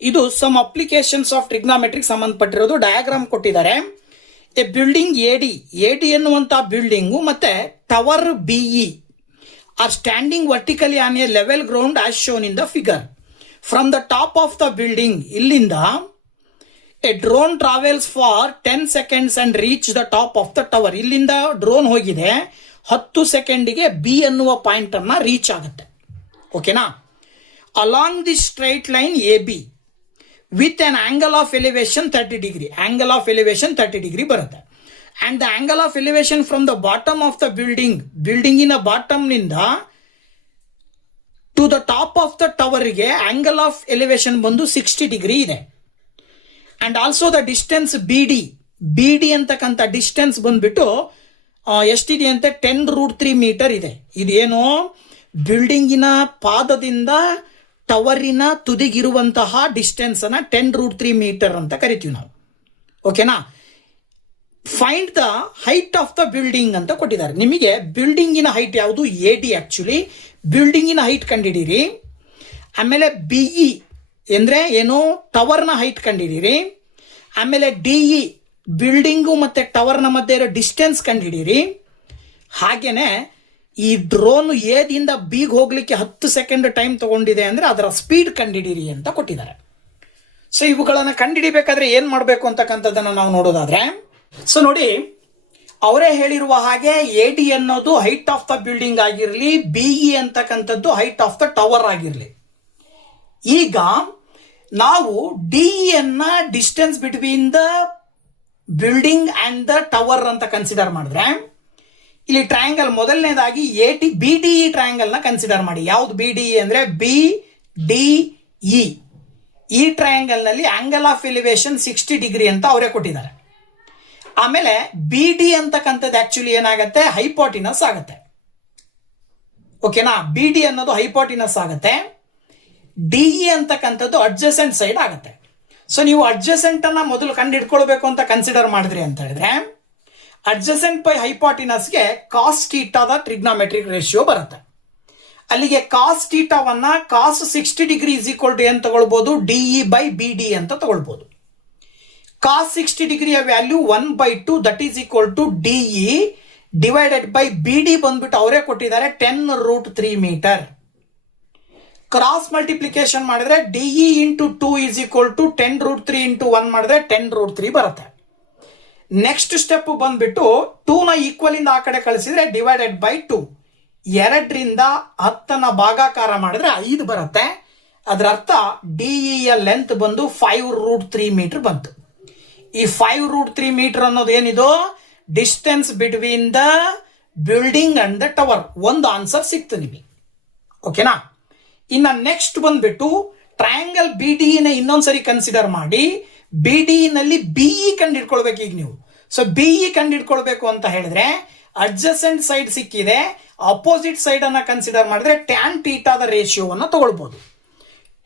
ಇದು ಸಮ್ ಅಪ್ಲಿಕೇಶನ್ಸ್ ಆಫ್ ಟ್ರಿಗ್ನಾಮೆಟ್ರಿಕ್ ಸಂಬಂಧಪಟ್ಟಿರೋದು. ಡಯಾಗ್ರಾಮ್ ಕೊಟ್ಟಿದ್ದಾರೆ. ಎ ಬಿಲ್ಡಿಂಗ್ ಎಡಿ ಎನ್ನುವಂತ ಬಿಲ್ಡಿಂಗು ಮತ್ತೆ tower BE are standing vertically on a level ground as shown in the figure. From the top of the building, ಇಲ್ಲಿಂದ a drone travels for 10 seconds and reach the top of the tower. ಇಲ್ಲಿಂದ drone ಹೋಗಿದೆ 10 ಸೆಕೆಂಡಿಗೆ B ಅನ್ನುವ point ಅನ್ನ reach ಆಗುತ್ತೆ. ಓಕೆನಾ. Along the straight line A B with an angle of elevation 30 degree. Angle of elevation 30 degree ಬರುತ್ತೆ. And the angle of elevation from the bottom of the ಬಿಲ್ಡಿಂಗಿನ bottom ನಿಂದ to the top of the ಟವರ್ಗೆ angle of elevation ಬಂದು 60 degree ಇದೆ. And also the distance B D ಅಂತಕ್ಕಂಥ distance ಬಂದ್ಬಿಟ್ಟು ಎಷ್ಟಿದೆ ಅಂತ 10√3 ಮೀಟರ್ ಇದೆ. ಇದೇನು ಬಿಲ್ಡಿಂಗಿನ ಪಾದದಿಂದ ಟವರಿನ ತುದಿಗಿರುವಂತಹ ಡಿಸ್ಟೆನ್ಸ್ ಅನ್ನ 10√3 ಮೀಟರ್ ಅಂತ ಕರಿತೀವಿ ನಾವು. ಓಕೆನಾ. Find the height of the building ಅಂತ ಕೊಟ್ಟಿದ್ದಾರೆ. ನಿಮಗೆ ಬಿಲ್ಡಿಂಗಿನ ಹೈಟ್ ಯಾವುದು ಎಡಿ, ಆಕ್ಚುಲಿ ಬಿಲ್ಡಿಂಗಿನ ಹೈಟ್ ಕಂಡಿಡೀರಿ. ಆಮೇಲೆ ಬಿಇ ಅಂದ್ರೆ ಏನು ಟವರ್ನ ಹೈಟ್ ಕಂಡಿಡೀರಿ. ಆಮೇಲೆ ಡಿಇ ಬಿಲ್ಡಿಂಗು ಮತ್ತೆ ಟವರ್ನ ಮಧ್ಯೆ ಇರೋ ಡಿಸ್ಟೆನ್ಸ್ ಕಂಡಿಡೀರಿ. ಹಾಗೇನೆ ಈ ಡ್ರೋನ್ ಎದಿಂದ ಬಿಗ್ ಹೋಗ್ಲಿಕ್ಕೆ 10 ಸೆಕೆಂಡ್ ಟೈಮ್ ತಗೊಂಡಿದೆ ಅಂದ್ರೆ ಅದರ ಸ್ಪೀಡ್ ಕಂಡಿಡೀರಿ ಅಂತ ಕೊಟ್ಟಿದ್ದಾರೆ. ಸೊ ಇವುಗಳನ್ನ ಕಂಡಿಡಿಬೇಕಾದ್ರೆ ಏನ್ ಮಾಡಬೇಕು ಅಂತಕ್ಕಂಥದ್ದನ್ನ ನಾವು ನೋಡೋದಾದ್ರೆ, ಸೊ ನೋಡಿ ಅವರೇ ಹೇಳಿರುವ ಹಾಗೆ ಎಡಿ ಅನ್ನೋದು ಹೈಟ್ ಆಫ್ ದ ಬಿಲ್ಡಿಂಗ್ ಆಗಿರಲಿ, ಬಿಇ ಅಂತಕ್ಕಂಥದ್ದು ಹೈಟ್ ಆಫ್ ದ ಟವರ್ ಆಗಿರಲಿ. ಈಗ ನಾವು ಡಿಇ ಅನ್ನ distance between the building and the tower ಅಂತ ಕನ್ಸಿಡರ್ ಮಾಡಿದ್ರೆ, ಇಲ್ಲಿ ಟ್ರಯಾಂಗಲ್ ಮೊದಲನೇದಾಗಿ ಬಿಡಿಇ ಟ್ರಯಾಂಗಲ್ ನ ಕನ್ಸಿಡರ್ ಮಾಡಿ. ಯಾವ್ದು ಬಿಡಿಇ ಅಂದ್ರೆ BDE. ಈ ಟ್ರಯಾಂಗಲ್ ನಲ್ಲಿ ಆಂಗಲ್ ಆಫ್ ಎಲಿವೇಶನ್ 60 ಡಿಗ್ರಿ ಅಂತ ಅವರೇ ಕೊಟ್ಟಿದ್ದಾರೆ. ಆಮೇಲೆ ಬಿಡಿ ಅಂತಕ್ಕಂಥದ್ದು ಆಕ್ಚುಲಿ ಏನಾಗುತ್ತೆ ಹೈಪೋಟಿನಸ್ ಆಗುತ್ತೆ. ಓಕೆನಾ. ಬಿಡಿ ಅನ್ನೋದು ಹೈಪೋಟಿನಸ್ ಆಗುತ್ತೆ. ಡಿಇ ಅಂತಕ್ಕಂಥದ್ದು ಅಡ್ಜಸೆಂಟ್ ಸೈಡ್ ಆಗುತ್ತೆ. ಸೊ ನೀವು ಅಡ್ಜಸೆಂಟ್ ಅನ್ನ ಮೊದಲು ಕಂಡು ಹಿಡ್ಕೊಳ್ಬೇಕು ಅಂತ ಕನ್ಸಿಡರ್ ಮಾಡಿದ್ರಿ ಅಂತ ಹೇಳಿದ್ರೆ, ಅಡ್ಜಸೆಂಟ್ ಬೈ ಹೈಪೋಟಿನಸ್ಗೆ ಕಾಸ್ ಥೀಟಾದ ಟ್ರಿಗ್ನಾಮೆಟ್ರಿಕ್ ರೇಷಿಯೋ ಬರುತ್ತೆ. ಅಲ್ಲಿಗೆ ಕಾಸ್ ಥೀಟಾವನ್ನ cos 60 degree is equal to ಏನ್ ತಗೊಳ್ಬಹುದು, ಡಿಇ ಬೈ ಬಿಡಿ ಅಂತ ತಗೊಳ್ಬಹುದು. ಕಾಸ್ 60 ಡಿಗ್ರಿಯ value 1/2 that is equal to DE divided by BD ಬಂದ್ಬಿಟ್ಟು ಅವರೇ ಕೊಟ್ಟಿದ್ದಾರೆ 10√3 ಮೀಟರ್. ಕ್ರಾಸ್ ಮಲ್ಟಿಪ್ಲಿಕೇಶನ್ ಮಾಡಿದ್ರೆ DE into 2 is equal to 10√3 into 1 ಮಾಡಿದ್ರೆ 10√3 ಬರುತ್ತೆ. ನೆಕ್ಸ್ಟ್ ಸ್ಟೆಪ್ ಬಂದ್ಬಿಟ್ಟು 2ನ ಈಕ್ವಲ್ ಇಂದ ಆ ಕಡೆ ಕಳಿಸಿದ್ರೆ ಡಿವೈಡೆಡ್ ಬೈ 2. 2ರಿಂದ 10ನ ಭಾಗಾಕಾರ ಮಾಡಿದ್ರೆ 5 ಬರುತ್ತೆ. ಅದರ ಅರ್ಥ ಡಿಇ ಯ ಲೆಂತ್ ಬಂದು 5√3 ಮೀಟರ್ ಬಂತು. ಈ 5√3 ಮೀಟರ್ ಅನ್ನೋದು ಏನಿದು distance between the building and the tower. ಒಂದು ಆನ್ಸರ್ ಸಿಕ್ತು ನಿಮಗೆ. ಓಕೆನಾ. ಇನ್ನ ನೆಕ್ಸ್ಟ್ ಬಂದ್ಬಿಟ್ಟು ಟ್ರಯಾಂಗಲ್ ಬಿಡಿಇ ನ ಇನ್ನೊಂದ್ಸರಿ ಕನ್ಸಿಡರ್ ಮಾಡಿ ಬಿಡಿಇ ನಲ್ಲಿ ಬಿಇ ಕಂಡು ಹಿಡ್ಕೊಳ್ಬೇಕು. ಈಗ ನೀವು ಸೊ ಬಿಇ ಕಂಡು ಹಿಡ್ಕೊಳ್ಬೇಕು ಅಂತ ಹೇಳಿದ್ರೆ ಅಡ್ಜಸೆಂಟ್ ಸೈಡ್ ಸಿಕ್ಕಿದೆ, ಅಪೋಸಿಟ್ ಸೈಡ್ ಅನ್ನ ಕನ್ಸಿಡರ್ ಮಾಡಿದ್ರೆ ಟ್ಯಾನ್ ಥೀಟಾದ ರೇಷಿಯೋವನ್ನ ತಗೊಳ್ಬಹುದು.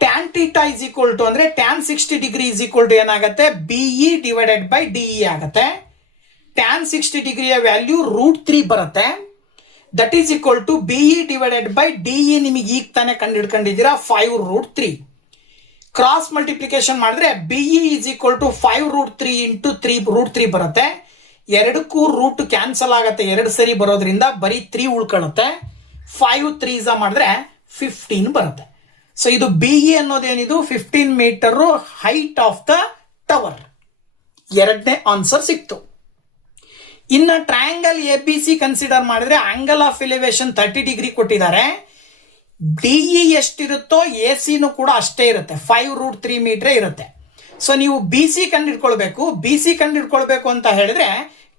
Tan theta is equal to ಅಂದ್ರೆ tan 60 degree is equal to ಏನಾಗುತ್ತೆ ಬಿಇ ಡಿವೈಡೆಡ್ ಬೈ ಡಿಇ ಆಗುತ್ತೆ. ಟ್ಯಾನ್ 60 ಡಿಗ್ರಿಯ ವ್ಯಾಲ್ಯೂ √3 ಬರುತ್ತೆ. That is equal to BE divided by DE ನಿಮಗೆ ಈಗ ತಾನೇ ಕಂಡು ಹಿಡ್ಕೊಂಡಿದ್ದೀರಾ 5√3. ಕ್ರಾಸ್ ಮಲ್ಟಿಪ್ಲಿಕೇಶನ್ ಮಾಡಿದ್ರೆ BE is equal to 5√3 into 3√3 ಬರುತ್ತೆ. ಎರಡಕ್ಕೂ ರೂಟ್ ಕ್ಯಾನ್ಸಲ್ ಆಗತ್ತೆ, 2 ಸರಿ ಬರೋದ್ರಿಂದ ಬರೀ 3 ಉಳ್ಕೊಳ್ಳುತ್ತೆ. 5 3 ಮಾಡಿದ್ರೆ 15 ಬರುತ್ತೆ. ಸೊ ಇದು BE ಅನ್ನೋದೇನಿದು 15 metre height of the tower. ಎರಡನೇ ಆನ್ಸರ್ ಸಿಕ್ತು. ಇನ್ನು ಟ್ರಯಾಂಗಲ್ ABC ಕನ್ಸಿಡರ್ ಮಾಡಿದ್ರೆ ಆಂಗಲ್ ಆಫ್ ಎಲಿವೇಶನ್ 30 ಡಿಗ್ರಿ ಕೊಟ್ಟಿದ್ದಾರೆ. DE ಎಷ್ಟಿರುತ್ತೋ AC ಕೂಡ ಅಷ್ಟೇ ಇರುತ್ತೆ, 5√3 ಮೀಟರ್ ಇರುತ್ತೆ. ಸೊ ನೀವು BC ಕಂಡಿಡ್ಕೊಳ್ಬೇಕು. BC ಕಂಡಿಡ್ಕೊಳ್ಬೇಕು ಅಂತ ಹೇಳಿದ್ರೆ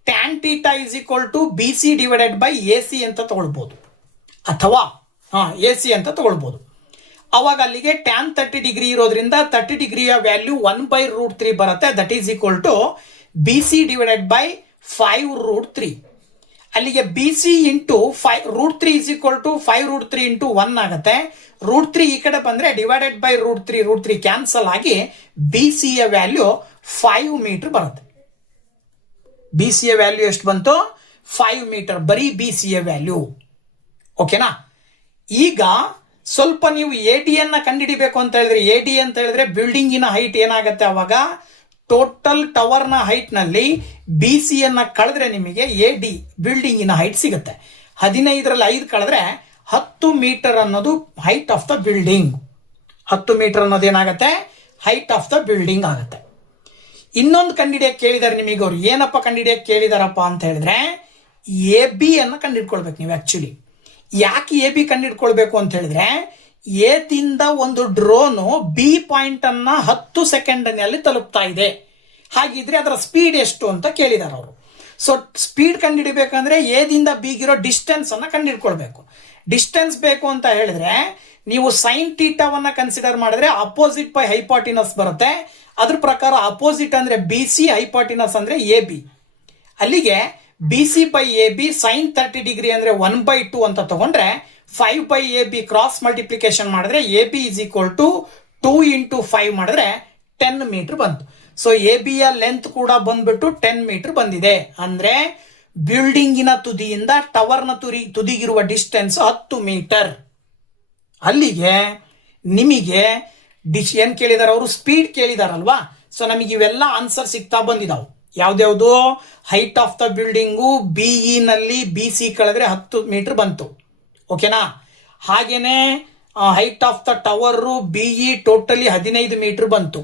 tan θ = BC divided by AC ಅಂತ ತಗೊಳ್ಬಹುದು, ಅಥವಾ AC ಅಂತ ತಗೊಳ್ಬಹುದು. ಅವಾಗ ಅಲ್ಲಿಗೆ tan 30 ಡಿಗ್ರಿ ಇರೋದ್ರಿಂದ 30 ಡಿಗ್ರಿಯ ವ್ಯಾಲ್ಯೂ 1/√3 ಬರುತ್ತೆ. That is equal to BC divided by 5√3. ಅಲ್ಲಿಗೆ BC into √3 is equal to 5√3 into 1 ಆಗುತ್ತೆ. √3 ಈ ಕಡೆ ಬಂದ್ರೆ ಡಿವೈಡೆಡ್ ಬೈ √3 ಕ್ಯಾನ್ಸಲ್ ಆಗಿ BC ಯ ವ್ಯಾಲ್ಯೂ 5 ಮೀಟರ್ ಬರುತ್ತೆ. BC ಯ ವ್ಯಾಲ್ಯೂ ಎಷ್ಟು ಬಂತು? 5 ಮೀಟರ್, ಬರೀ BC ಯ ವ್ಯಾಲ್ಯೂ. ಓಕೆನಾ? ಈಗ ಸ್ವಲ್ಪ ನೀವು AD ಅನ್ನ ಕಂಡುಹಿಡಿಬೇಕು ಅಂತ ಹೇಳಿದ್ರೆ, AD ಅಂತ ಹೇಳಿದ್ರೆ ಬಿಲ್ಡಿಂಗಿನ ಹೈಟ್ ಏನಾಗುತ್ತೆ, ಅವಾಗ ಟೋಟಲ್ ಟವರ್ ನ ಹೈಟ್ ನಲ್ಲಿ BC ಅನ್ನ ಕಳೆದ್ರೆ ನಿಮಗೆ AD ಬಿಲ್ಡಿಂಗಿನ ಹೈಟ್ ಸಿಗುತ್ತೆ. 15ರಲ್ಲಿ 5 ಕಳೆದ್ರೆ 10 ಮೀಟರ್ ಅನ್ನೋದು height of the building. 10 metre ಅನ್ನೋದು ಏನಾಗುತ್ತೆ? ಹೈಟ್ ಆಫ್ ದ ಬಿಲ್ಡಿಂಗ್ ಆಗುತ್ತೆ. ಇನ್ನೊಂದು ಕಂಡಿಡಿಯಕ್ಕೆ ಕೇಳಿದಾರೆ ನಿಮಗೆ. ಅವ್ರು ಏನಪ್ಪ ಕಂಡಿಡಿಯಕ್ಕೆ ಕೇಳಿದಾರಪ್ಪ ಅಂತ ಹೇಳಿದ್ರೆ AB ಅನ್ನ ಕಂಡಿಡ್ಕೊಳ್ಬೇಕು ನೀವು. ಆಕ್ಚುಲಿ ಯಾಕೆ AB ಕಂಡಿಡ್ಕೊಳ್ಬೇಕು ಅಂತ ಹೇಳಿದ್ರೆ, ಎ ದಿಂದ ಒಂದು ಡ್ರೋನು B ಪಾಯಿಂಟ್ ಅನ್ನ 10 ಸೆಕೆಂಡ್ನಲ್ಲಿ ತಲುಪ್ತಾ ಇದೆ. ಹಾಗಿದ್ರೆ ಅದರ ಸ್ಪೀಡ್ ಎಷ್ಟು ಅಂತ ಕೇಳಿದಾರೆ ಅವರು. ಸೊ ಸ್ಪೀಡ್ ಕಂಡುಹಿಡಿಬೇಕಂದ್ರೆ ಎ ದಿಂದ B ಗಿರೋ ಡಿಸ್ಟೆನ್ಸ್ ಅನ್ನ ಕಂಡುಹಿಡ್ಕೊಳ್ಬೇಕು. ಡಿಸ್ಟೆನ್ಸ್ ಬೇಕು ಅಂತ ಹೇಳಿದ್ರೆ ನೀವು ಸೈನ್ ಥೀಟಾವನ್ನ ಕನ್ಸಿಡರ್ ಮಾಡಿದ್ರೆ ಅಪೋಸಿಟ್ ಬೈ ಹೈಪಾಟಿನಸ್ ಬರುತ್ತೆ. ಅದ್ರ ಪ್ರಕಾರ ಅಪೋಸಿಟ್ ಅಂದ್ರೆ BC, ಹೈಪಾಟಿನಸ್ ಅಂದ್ರೆ AB. ಅಲ್ಲಿಗೆ BC by AB sine 30 degree ಅಂದ್ರೆ 1/2 ಅಂತ ತಗೊಂಡ್ರೆ 5/AB ಕ್ರಾಸ್ ಮಲ್ಟಿಪ್ಲಿಕೇಶನ್ ಮಾಡಿದ್ರೆ AB is equal to 2 into 5 ಮಾಡಿದ್ರೆ 10 ಮೀಟರ್ ಬಂತು. ಸೊ AB ಯ ಲೆಂತ್ ಕೂಡ ಬಂದ್ಬಿಟ್ಟು 10 ಮೀಟರ್ ಬಂದಿದೆ. ಅಂದ್ರೆ ಬಿಲ್ಡಿಂಗಿನ ತುದಿಯಿಂದ ಟವರ್ನ ತುದಿಗಿರುವ ಡಿಸ್ಟೆನ್ಸ್ 10 ಮೀಟರ್. ಅಲ್ಲಿಗೆ ನಿಮಗೆ ಏನ್ ಕೇಳಿದಾರೆ ಅವರು? ಸ್ಪೀಡ್ ಕೇಳಿದಾರಲ್ವಾ. ಸೊ ನಮಗೆ ಇವೆಲ್ಲ ಆನ್ಸರ್ ಸಿಗ್ತಾ ಬಂದಿದಾವು. ಯಾವ್ದ್ಯಾವ್ದು? Height of the building BE ನಲ್ಲಿ BC ಕಳೆದ್ರೆ 10 ಮೀಟರ್ ಬಂತು. ಓಕೆನಾ? ಹಾಗೇನೆ height of the tower BE totally 15 metre ಬಂತು.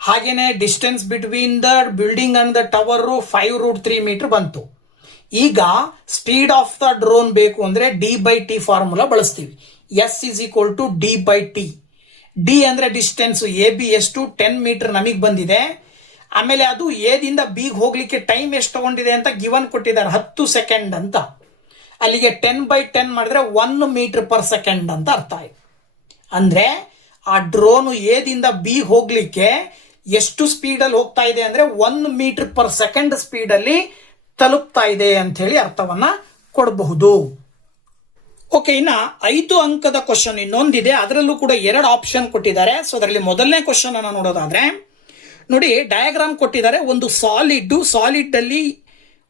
ಹಾಗೇನೆ distance between the building and the tower 5√3 metre ಬಂತು. ಈಗ ಸ್ಪೀಡ್ ಆಫ್ ದ ಡ್ರೋನ್ ಬೇಕು ಅಂದ್ರೆ D/T ಫಾರ್ಮುಲಾ ಬಳಸ್ತೀವಿ. S is equal to D/T. D ಅಂದ್ರೆ ಡಿಸ್ಟೆನ್ಸ್, AB ಎಷ್ಟು 10 ಮೀಟರ್ ನಮಗೆ ಬಂದಿದೆ. ಆಮೇಲೆ ಅದು ಎ ದಿಂದ B ಹೋಗ್ಲಿಕ್ಕೆ ಟೈಮ್ ಎಷ್ಟು ತಗೊಂಡಿದೆ ಅಂತ ಗಿವನ್ ಕೊಟ್ಟಿದ್ದಾರೆ, 10 ಸೆಕೆಂಡ್ ಅಂತ. ಅಲ್ಲಿಗೆ 10/10 ಮಾಡಿದ್ರೆ 1 ಮೀಟರ್ ಪರ್ ಸೆಕೆಂಡ್ ಅಂತ ಅರ್ಥ ಆಯ್ತು. ಅಂದ್ರೆ ಆ ಡ್ರೋನ್ ಎ ದಿಂದ B ಹೋಗ್ಲಿಕ್ಕೆ ಎಷ್ಟು ಸ್ಪೀಡ್ ಅಲ್ಲಿ ಹೋಗ್ತಾ ಇದೆ ಅಂದ್ರೆ 1 ಮೀಟರ್ ಪರ್ ಸೆಕೆಂಡ್ ಸ್ಪೀಡ್ ಅಲ್ಲಿ ತಲುಪ್ತಾ ಇದೆ ಅಂತ ಹೇಳಿ ಅರ್ಥವನ್ನ ಕೊಡಬಹುದು. ಓಕೆ, ಇನ್ನ 5 ಅಂಕದ ಕ್ವಶನ್ ಇನ್ನೊಂದಿದೆ. ಅದರಲ್ಲೂ ಕೂಡ 2 ಆಪ್ಷನ್ ಕೊಟ್ಟಿದ್ದಾರೆ. ಸೊ ಅದರಲ್ಲಿ ಮೊದಲನೇ ಕ್ವಶನ್ ಅನ್ನ ನೋಡೋದಾದ್ರೆ ನೋಡಿ, ಡಯಾಗ್ರಾಮ್ ಕೊಟ್ಟಿದ್ದಾರೆ. ಒಂದು ಸಾಲಿಡ್ ಅಲ್ಲಿ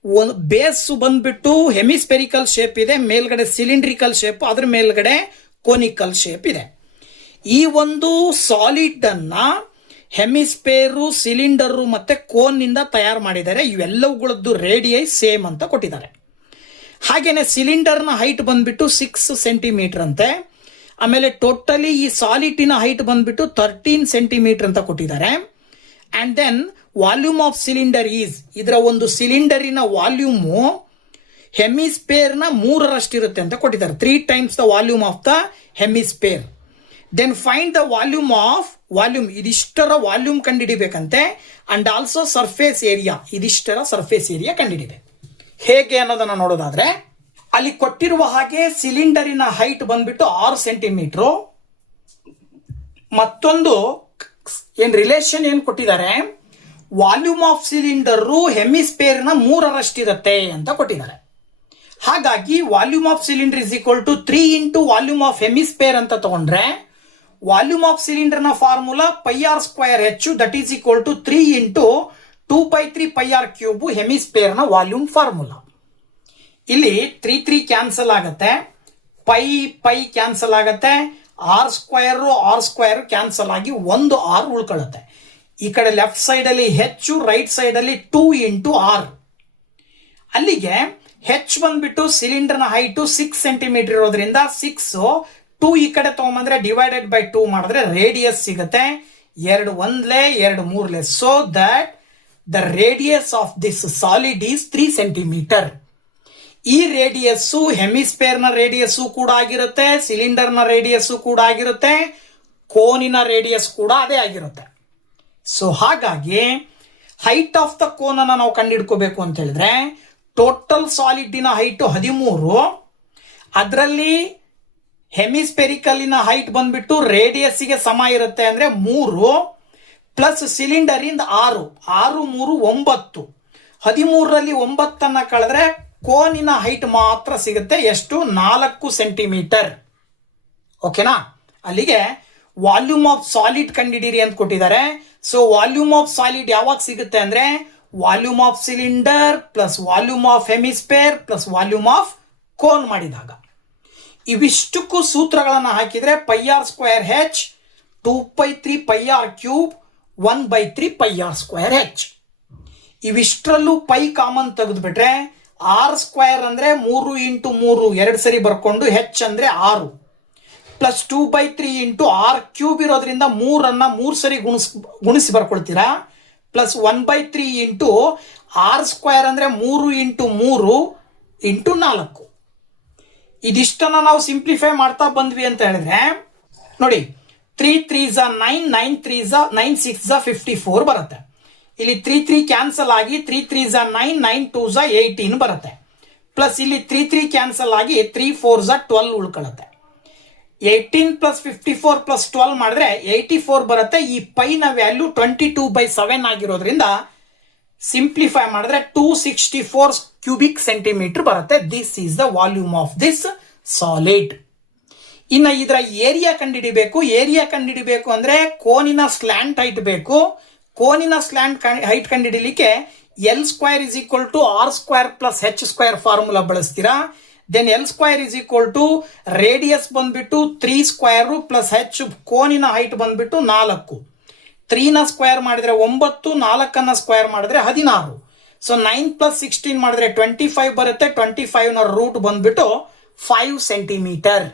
ಒಂದು ಬೇಸ್ ಬಂದ್ಬಿಟ್ಟು ಹೆಮಿಸ್ಪೆರಿಕಲ್ ಶೇಪ್ ಇದೆ, ಮೇಲ್ಗಡೆ ಸಿಲಿಂಡ್ರಿಕಲ್ ಶೇಪ್, ಅದ್ರ ಮೇಲ್ಗಡೆ ಕೋನಿಕಲ್ ಶೇಪ್ ಇದೆ. ಈ ಒಂದು ಸಾಲಿಡ್ ಅನ್ನ ಹೆಮಿಸ್ಪೇರು, ಸಿಲಿಂಡರು ಮತ್ತೆ ಕೋನ್ ನಿಂದ ತಯಾರು ಮಾಡಿದ್ದಾರೆ. ಇವೆಲ್ಲವುಗಳದ್ದು ರೇಡಿಯೈ ಸೇಮ್ ಅಂತ ಕೊಟ್ಟಿದ್ದಾರೆ. ಹಾಗೇನೆ ಸಿಲಿಂಡರ್ನ ಹೈಟ್ ಬಂದ್ಬಿಟ್ಟು 6 ಸೆಂಟಿಮೀಟರ್ ಅಂತೆ. ಆಮೇಲೆ ಟೋಟಲಿ ಈ ಸಾಲಿಡಿನ ಹೈಟ್ ಬಂದ್ಬಿಟ್ಟು 13 ಸೆಂಟಿಮೀಟರ್ ಅಂತ ಕೊಟ್ಟಿದ್ದಾರೆ. And then volume of cylinder is, ಇದರ ಒಂದು ಸಿಲಿಂಡರಿನ ವಾಲ್ಯೂಮು ಹೆಮಿಸ್ಪೇರ್ನ 3ರಷ್ಟು ಇರುತ್ತೆ ಅಂತ ಕೊಟ್ಟಿದ್ದಾರೆ. 3 times the volume of the hemisphere. Then find the volume ಇದಿಷ್ಟರ ವಾಲ್ಯೂಮ್ ಕಂಡುಹಿಡಿಬೇಕಂತೆ. ಅಂಡ್ ಆಲ್ಸೋ ಸರ್ಫೇಸ್ ಏರಿಯಾ, ಇದಿಷ್ಟರ ಸರ್ಫೇಸ್ ಏರಿಯಾ ಕಂಡುಹಿಡಿಬೇಕು. ಹೇಗೆ ಅನ್ನೋದನ್ನ ನೋಡೋದಾದ್ರೆ ಅಲ್ಲಿ ಕೊಟ್ಟಿರುವ ಹಾಗೆ ಸಿಲಿಂಡರಿನ ಹೈಟ್ ಬಂದ್ಬಿಟ್ಟು 6 ಸೆಂಟಿಮೀಟರ್. ಮತ್ತೊಂದು ಏನ್ ರಿಲೇಷನ್ ಏನ್ ಕೊಟ್ಟಿದ್ದಾರೆ, ವಾಲ್ಯೂಮ್ ಆಫ್ ಸಿಲಿಂಡರ್ ಹೆಮಿಸ್ಪೇರ್ನ 3ರಷ್ಟಿರುತ್ತೆ ಅಂತ ಕೊಟ್ಟಿದ್ದಾರೆ. ಹಾಗಾಗಿ volume of cylinder is equal to 3 into volume of hemisphere ಅಂತ ತಗೊಂಡ್ರೆ ವಾಲ್ಯೂಮ್ ಆಫ್ ಸಿಲಿಂಡರ್ನ formula πr²h, that is equal to 3 into 2/3 πr³ ಹೆಮಿಸ್ಪೇರ್ನ ವಾಲ್ಯೂಮ್ ಫಾರ್ಮುಲಾ. ಇಲ್ಲಿ 3 ಕ್ಯಾನ್ಸಲ್ ಆಗತ್ತೆ, ಪೈ ಕ್ಯಾನ್ಸಲ್ ಆಗತ್ತೆ, r² ಕ್ಯಾನ್ಸಲ್ ಆಗಿ ಒಂದು r ಉಳ್ಕೊಳ್ಳುತ್ತೆ. ಈ ಕಡೆ ಲೆಫ್ಟ್ ಸೈಡ್ ಅಲ್ಲಿ H, ರೈಟ್ ಸೈಡ್ ಅಲ್ಲಿ 2 ಇಂಟು r. ಅಲ್ಲಿಗೆ ಹೆಚ್ ಬಂದ್ಬಿಟ್ಟು ಸಿಲಿಂಡರ್ನ ಹೈಟು 6 ಸೆಂಟಿಮೀಟರ್ ಇರೋದ್ರಿಂದ 6 2 ಈ ಕಡೆ ತಗೊಂಬಂದ್ರೆ ಡಿವೈಡೆಡ್ ಬೈ 2 ಮಾಡಿದ್ರೆ ರೇಡಿಯಸ್ ಸಿಗುತ್ತೆ 2 1 2 3 so that the radius of this solid is 3 centimetre. ಈ ರೇಡಿಯಸ್ಸು ಹೆಮಿಸ್ಫೇರ್ನ ರೇಡಿಯಸ್ಸು ಕೂಡ ಆಗಿರುತ್ತೆ, ಸಿಲಿಂಡರ್ನ ರೇಡಿಯಸ್ಸು ಕೂಡ ಆಗಿರುತ್ತೆ, ಕೋನಿನ ರೇಡಿಯಸ್ ಕೂಡ ಅದೇ ಆಗಿರುತ್ತೆ. ಸೊ ಹಾಗಾಗಿ ಹೈಟ್ ಆಫ್ ದ ಕೋನ್ ಅನ್ನ ನಾವು ಕಂಡುಹಿಡ್ಕೋಬೇಕು ಅಂತ ಹೇಳಿದ್ರೆ ಟೋಟಲ್ ಸಾಲಿಡ್ಡಿನ ಹೈಟ್ 13, ಅದರಲ್ಲಿ ಹೆಮಿಸ್ಪೆರಿಕಲಿನ ಹೈಟ್ ಬಂದ್ಬಿಟ್ಟು ರೇಡಿಯಸ್ಗೆ ಸಮ ಇರುತ್ತೆ ಅಂದ್ರೆ 3 ಪ್ಲಸ್ ಸಿಲಿಂಡರ್ ಇಂದ 6 6 3 9 13ರಲ್ಲಿ 9 ಕಳೆದ್ರೆ ಕೋನಿನ ಹೈಟ್ ಮಾತ್ರ ಸಿಗುತ್ತೆ ಎಷ್ಟು 4 ಸೆಂಟಿಮೀಟರ್. ಓಕೆನಾ? ಅಲ್ಲಿಗೆ ವಾಲ್ಯೂಮ್ ಆಫ್ ಸಾಲಿಡ್ ಕಂಡಿಡೀರಿ ಅಂತ ಕೊಟ್ಟಿದ್ದಾರೆ. ಸೊ ವಾಲ್ಯೂಮ್ ಆಫ್ ಸಾಲಿಡ್ ಯಾವಾಗ ಸಿಗುತ್ತೆ ಅಂದ್ರೆ volume of cylinder plus volume of hemisphere plus volume of cone ಮಾಡಿದಾಗ. ಇವಿಷ್ಟಕ್ಕೂ ಸೂತ್ರಗಳನ್ನ ಹಾಕಿದ್ರೆ πr²h 2π3 πr³ 1/3 πr²h. ಇವಿಷ್ಟರಲ್ಲೂ pi common ತೆಗೆದುಬಿಟ್ರೆ r² ಅಂದ್ರೆ 3 × 3 2 ಸರಿ ಬರ್ಕೊಂಡು h ಅಂದ್ರೆ 6 ಪ್ಲಸ್ 2/3 × r³ ಇರೋದ್ರಿಂದ 3 ಸರಿ ಗುಣಿಸಿ ಬರ್ಕೊಳ್ತೀರಾ ಪ್ಲಸ್ 1/3 r² ಅಂದ್ರೆ 3 × 3 × 4. ಇದಿಷ್ಟನ್ನ ನಾವು ಸಿಂಪ್ಲಿಫೈ ಮಾಡ್ತಾ ಬಂದ್ವಿ ಅಂತ ಹೇಳಿದ್ರೆ ನೋಡಿ 3 3s 9 9 3s 9 6s 54 ಬರುತ್ತೆ. ಇಲ್ಲಿ 3 3 ಕ್ಯಾನ್ಸಲ್ ಆಗಿ 3 3s 9 9 2s 18 ಬರುತ್ತೆ. ಪ್ಲಸ್ ಇಲ್ಲಿ 3 3 ಕ್ಯಾನ್ಸಲ್ ಆಗಿ 3 4s 12 ಉಳ್ಕೊಳ್ಳುತ್ತೆ. 18 ಪ್ಲಸ್ 54 ಪ್ಲಸ್ 12 ಮಾಡಿದ್ರೆ 84 ಬರುತ್ತೆ. ಈ ಪೈನ ವ್ಯಾಲ್ಯೂ 22/7 ಆಗಿರೋದ್ರಿಂದ ಸಿಂಪ್ಲಿಫೈ ಮಾಡಿದ್ರೆ 264 ಕ್ಯೂಬಿಕ್ ಸೆಂಟಿಮೀಟರ್ ಬರುತ್ತೆ. This is the volume of this solid. ಇನ್ನು ಇದರ ಏರಿಯಾ ಕಂಡುಹಿಡಿಬೇಕು. ಏರಿಯಾ ಕಂಡುಹಿಡಿಬೇಕು ಅಂದ್ರೆ ಕೋನಿನ ಸ್ಲ್ಯಾಂಟ್ ಹೈಟ್ ಬೇಕು. ಕೋನಿನ ಸ್ಲ್ಯಾಂಟ್ ಹೈಟ್ ಕಂಡುಹಿಡಿಲಿಕ್ಕೆ L² = R² + H² ಫಾರ್ಮುಲಾ ಬಳಸ್ತೀರಾ. ದೆನ್ L² = ರೇಡಿಯಸ್ ಬಂದ್ಬಿಟ್ಟು 3² ಪ್ಲಸ್ h ಕೋನಿನ ಹೈಟ್ ಬಂದ್ಬಿಟ್ಟು 4. 3ನ ಸ್ಕ್ವೇರ್ ಮಾಡಿದ್ರೆ 9, 4ನ ಸ್ಕ್ವೇರ್ ಮಾಡಿದ್ರೆ 16. ಸೊ 9 + 16 ಮಾಡಿದ್ರೆ 25 ಬರುತ್ತೆ. 25ನ ರೂಟ್ ಬಂದ್ಬಿಟ್ಟು 5 ಸೆಂಟಿಮೀಟರ್.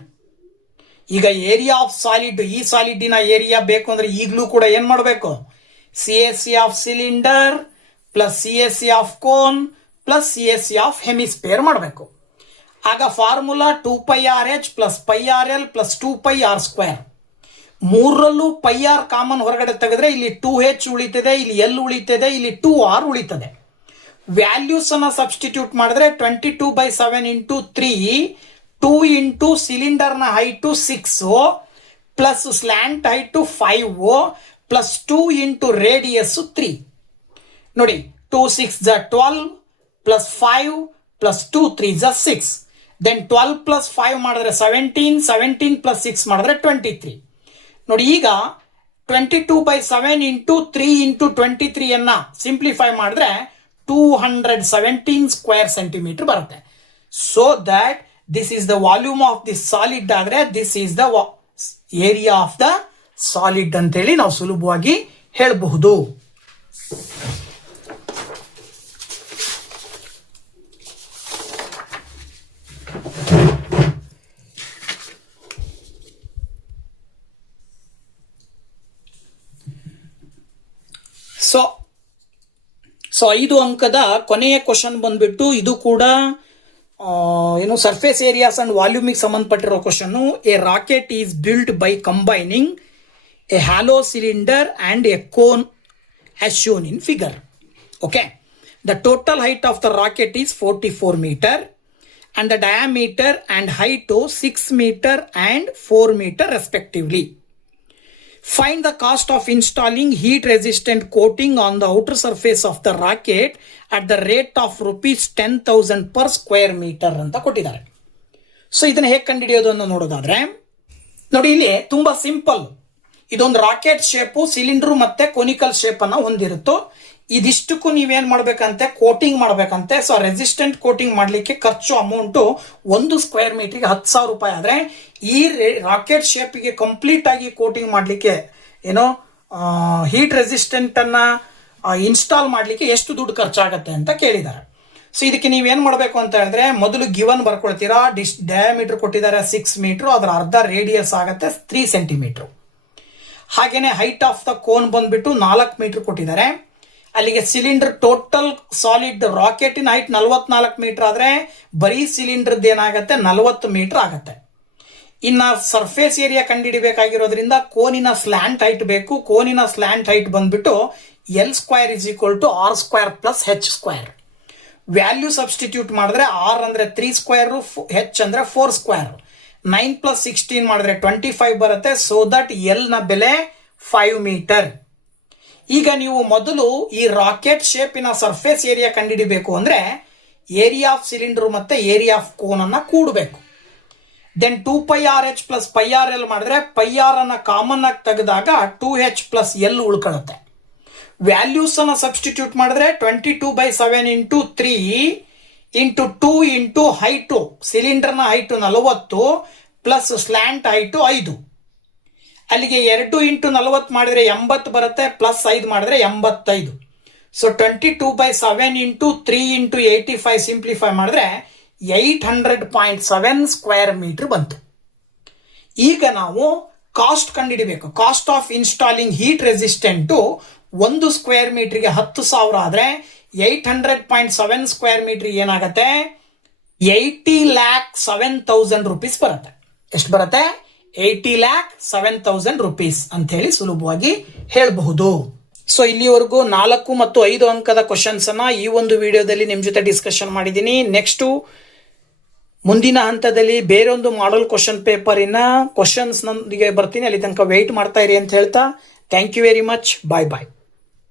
ಈಗ ಏರಿಯಾ ಆಫ್ ಸಾಲಿಡ್, ಈ ಸಾಲಿಡ್ಡಿನ ಏರಿಯಾ ಬೇಕು ಅಂದ್ರೆ ಈಗಲೂ ಕೂಡ ಏನ್ ಮಾಡಬೇಕು? CSC of cylinder plus CSC of cone plus CSC of hemisphere ಮಾಡಬೇಕು. ಆಗ formula 2πRh + πRl + 2πr². ಮೂರರಲ್ಲೂ πr common ಹೊರಗಡೆ ತೆಗೆದ್ರೆ ಇಲ್ಲಿ 2h ಉಳಿತದೆ, ಇಲ್ಲಿ L ಉಳಿತದೆ, ಇಲ್ಲಿ 2r ಉಳಿತದೆ. ವ್ಯಾಲ್ಯೂಸ್ ಅನ್ನ ಸಬ್ಸ್ಟಿಟ್ಯೂಟ್ ಮಾಡಿದ್ರೆ 22/7 × 3 2 × ಸಿಲಿಂಡರ್ನ height 6 plus slant height 5 plus 2 × radius 3. ನೋಡಿ 2 6s 12 plus 5 plus 2 3s 6. Then 12 plus 5 ಮಾಡಿದ್ರೆ 17, 17 ಪ್ಲಸ್ 6 ಮಾಡಿದ್ರೆ 23. ನೋಡಿ ಈಗ 22/7 × 3 × 23 ಅನ್ನ ಸಿಂಪ್ಲಿಫೈ ಮಾಡಿದ್ರೆ 217 ಸ್ಕ್ವೇರ್ ಸೆಂಟಿಮೀಟರ್ ಬರುತ್ತೆ. So that this is the volume of the solid ಆದ್ರೆ this is the area of the solid ಅಂತೇಳಿ ನಾವು ಸುಲಭವಾಗಿ ಹೇಳಬಹುದು. ಸೊ 5 ಅಂಕದ ಕೊನೆಯ ಕ್ವಶನ್ ಬಂದ್ಬಿಟ್ಟು ಇದು ಕೂಡ ಏನು ಸರ್ಫೇಸ್ ಏರಿಯಾಸ್ ಅಂಡ್ ವಾಲ್ಯೂಮಿಗೆ ಸಂಬಂಧಪಟ್ಟಿರೋ question. A rocket is built by combining a hollow cylinder and a cone as shown in figure. Okay, the total height of the rocket is 44 meter and the diameter and height to 6 meter and 4 meter respectively. Find the cost of installing heat resistant coating on the outer surface of the rocket at the rate of ₹10,000 per square meter ಅಂತ ಕೊಟ್ಟಿದ್ದಾರೆ. So ಇದನ್ನ ಹೇಗೆ ಕಂಡುಹಿಡಿಯೋದು ಅಂತ ನೋಡೋದಾದ್ರೆ ನೋಡಿ, ಇಲ್ಲಿ ತುಂಬಾ simple. ಇದೊಂದು ರಾಕೆಟ್ ಶೇಪು ಸಿಲಿಂಡರ್ ಮತ್ತೆ ಕೊನಿಕಲ್ ಶೇಪ್ ಅನ್ನ ಹೊಂದಿರುತ್ತೋ. ಇದಿಷ್ಟಕ್ಕೂ ನೀವೇನ್ ಮಾಡ್ಬೇಕಂತೆ, ಕೋಟಿಂಗ್ ಮಾಡ್ಬೇಕಂತೆ. ಸೊ ರೆಸಿಸ್ಟೆಂಟ್ ಕೋಟಿಂಗ್ ಮಾಡ್ಲಿಕ್ಕೆ ಖರ್ಚು ಅಮೌಂಟು 1 ಸ್ಕ್ವೇರ್ ಮೀಟರ್ಗೆ 10,000 ರೂಪಾಯಿ ಆದ್ರೆ ಈ ರಾಕೆಟ್ ಶೇಪ್ಗೆ ಕಂಪ್ಲೀಟ್ ಆಗಿ ಕೋಟಿಂಗ್ ಮಾಡ್ಲಿಕ್ಕೆ ಏನೋ ಹೀಟ್ ರೆಸಿಸ್ಟೆಂಟ್ ಅನ್ನ ಇನ್ಸ್ಟಾಲ್ ಮಾಡ್ಲಿಕ್ಕೆ ಎಷ್ಟು ದುಡ್ಡು ಖರ್ಚಾಗತ್ತೆ ಅಂತ ಕೇಳಿದ್ದಾರೆ. ಸೊ ಇದಕ್ಕೆ ನೀವೇನು ಮಾಡಬೇಕು ಅಂತ ಹೇಳಿದ್ರೆ ಮೊದಲು ಗಿವನ್ ಬರ್ಕೊಳ್ತೀರಾ. ಡಯಾಮೀಟರ್ ಕೊಟ್ಟಿದ್ದಾರೆ 6 ಮೀಟರ್, ಅದರ ಅರ್ಧ ರೇಡಿಯಸ್ ಆಗುತ್ತೆ 3 ಸೆಂಟಿಮೀಟರ್. ಹಾಗೇನೆ ಹೈಟ್ ಆಫ್ ದ ಕೋನ್ ಬಂದ್ಬಿಟ್ಟು 4 ಮೀಟರ್ ಕೊಟ್ಟಿದ್ದಾರೆ. ಅಲ್ಲಿಗೆ ಸಿಲಿಂಡರ್ ಟೋಟಲ್ ಸಾಲಿಡ್ ರಾಕೆಟಿನ ಹೈಟ್ 44 ಮೀಟರ್ ಆದ್ರೆ ಬರೀ ಸಿಲಿಂಡರ್ದು ಏನಾಗುತ್ತೆ 40 ಮೀಟರ್ ಆಗುತ್ತೆ. ಇನ್ನ ಸರ್ಫೇಸ್ ಏರಿಯಾ ಕಂಡುಹಿಡಿಬೇಕಾಗಿರೋದ್ರಿಂದ ಕೋನಿನ ಸ್ಲ್ಯಾಂಟ್ ಹೈಟ್ ಬೇಕು. ಕೋನಿನ ಸ್ಲ್ಯಾಂಟ್ ಹೈಟ್ ಬಂದ್ಬಿಟ್ಟು L² = R² + H². Value substitute ಮಾಡಿದ್ರೆ R ಅಂದ್ರೆ 3², H ಅಂದ್ರೆ 4². 9 + 16 ಮಾಡಿದ್ರೆ 25 ಬರುತ್ತೆ. ಸೊ ದಟ್ L ನ ಬೆಲೆ 5 ಮೀಟರ್. ಈಗ ನೀವು ಮೊದಲು ಈ ರಾಕೆಟ್ ಶೇಪಿನ ಸರ್ಫೇಸ್ ಏರಿಯಾ ಕಂಡುಹಿಡಿಬೇಕು ಅಂದ್ರೆ ಏರಿಯಾ ಆಫ್ ಸಿಲಿಂಡರ್ ಮತ್ತೆ ಏರಿಯಾ ಆಫ್ ಕೋನ್ ಅನ್ನ ಕೂಡಬೇಕು. ದೆನ್ 2πRh + πRL ಮಾಡಿದ್ರೆ πr ಅನ್ನ ಕಾಮನ್ ಆಗಿ ತೆಗೆದಾಗ 2h + L ಉಳ್ಕೊಳ್ಳುತ್ತೆ. ವ್ಯಾಲ್ಯೂಸ್ ಅನ್ನ ಸಬ್ಸ್ಟಿಟ್ಯೂಟ್ ಮಾಡಿದ್ರೆ 22/7 × 3 × 2 × ಹೈಟು, ಸಿಲಿಂಡರ್ನ ಹೈಟು 40 ಪ್ಲಸ್ ಸ್ಲ್ಯಾಂಟ್ ಹೈಟು 5. ಅಲ್ಲಿಗೆ 2 × 40 ಮಾಡಿದ್ರೆ 80 ಬರುತ್ತೆ, ಪ್ಲಸ್ 5 ಮಾಡಿದ್ರೆ 85. ಸೊ 22/7 × 3 × 85 ಸಿಂಪ್ಲಿಫೈ ಮಾಡಿದ್ರೆ 800.7 ಸ್ಕ್ವೇರ್ ಮೀಟರ್ ಬಂತು. ಈಗ ನಾವು ಕಾಸ್ಟ್ ಕಂಡುಹಿಡಿಬೇಕು. Cost of installing heat resistant 1 square ಮೀಟರ್ಗೆ 10,000 ಆದ್ರೆ 800.7 ಸ್ಕ್ವೇರ್ ಮೀಟರ್ ಏನಾಗುತ್ತೆ 80,07,000 ರೂಪೀಸ್ ಬರುತ್ತೆ. ಎಷ್ಟು ಬರುತ್ತೆ 80,07,000 ರೂಪೀಸ್ ಅಂತ ಹೇಳಿ ಸುಲಭವಾಗಿ ಹೇಳಬಹುದು. ಸೊ ಇಲ್ಲಿವರೆಗೂ 4 ಮತ್ತು 5 ಅಂಕದ ಕ್ವಶನ್ಸ್ ಅನ್ನ ಈ ಒಂದು ವಿಡಿಯೋದಲ್ಲಿ ನಿಮ್ ಜೊತೆ ಡಿಸ್ಕಷನ್ ಮಾಡಿದ್ದೀನಿ. ನೆಕ್ಸ್ಟ್ ಮುಂದಿನ ಹಂತದಲ್ಲಿ ಬೇರೊಂದು ಮಾಡಲ್ ಕ್ವಶನ್ ಪೇಪರಿನ ಕ್ವಶನ್ಸ್ ನೊಂದಿಗೆ ಬರ್ತೀನಿ. ಅಲ್ಲಿ ತನಕ ವೆಯ್ಟ್ ಮಾಡ್ತಾ ಇರಿ ಅಂತ ಹೇಳ್ತಾ thank you very much. Bye bye.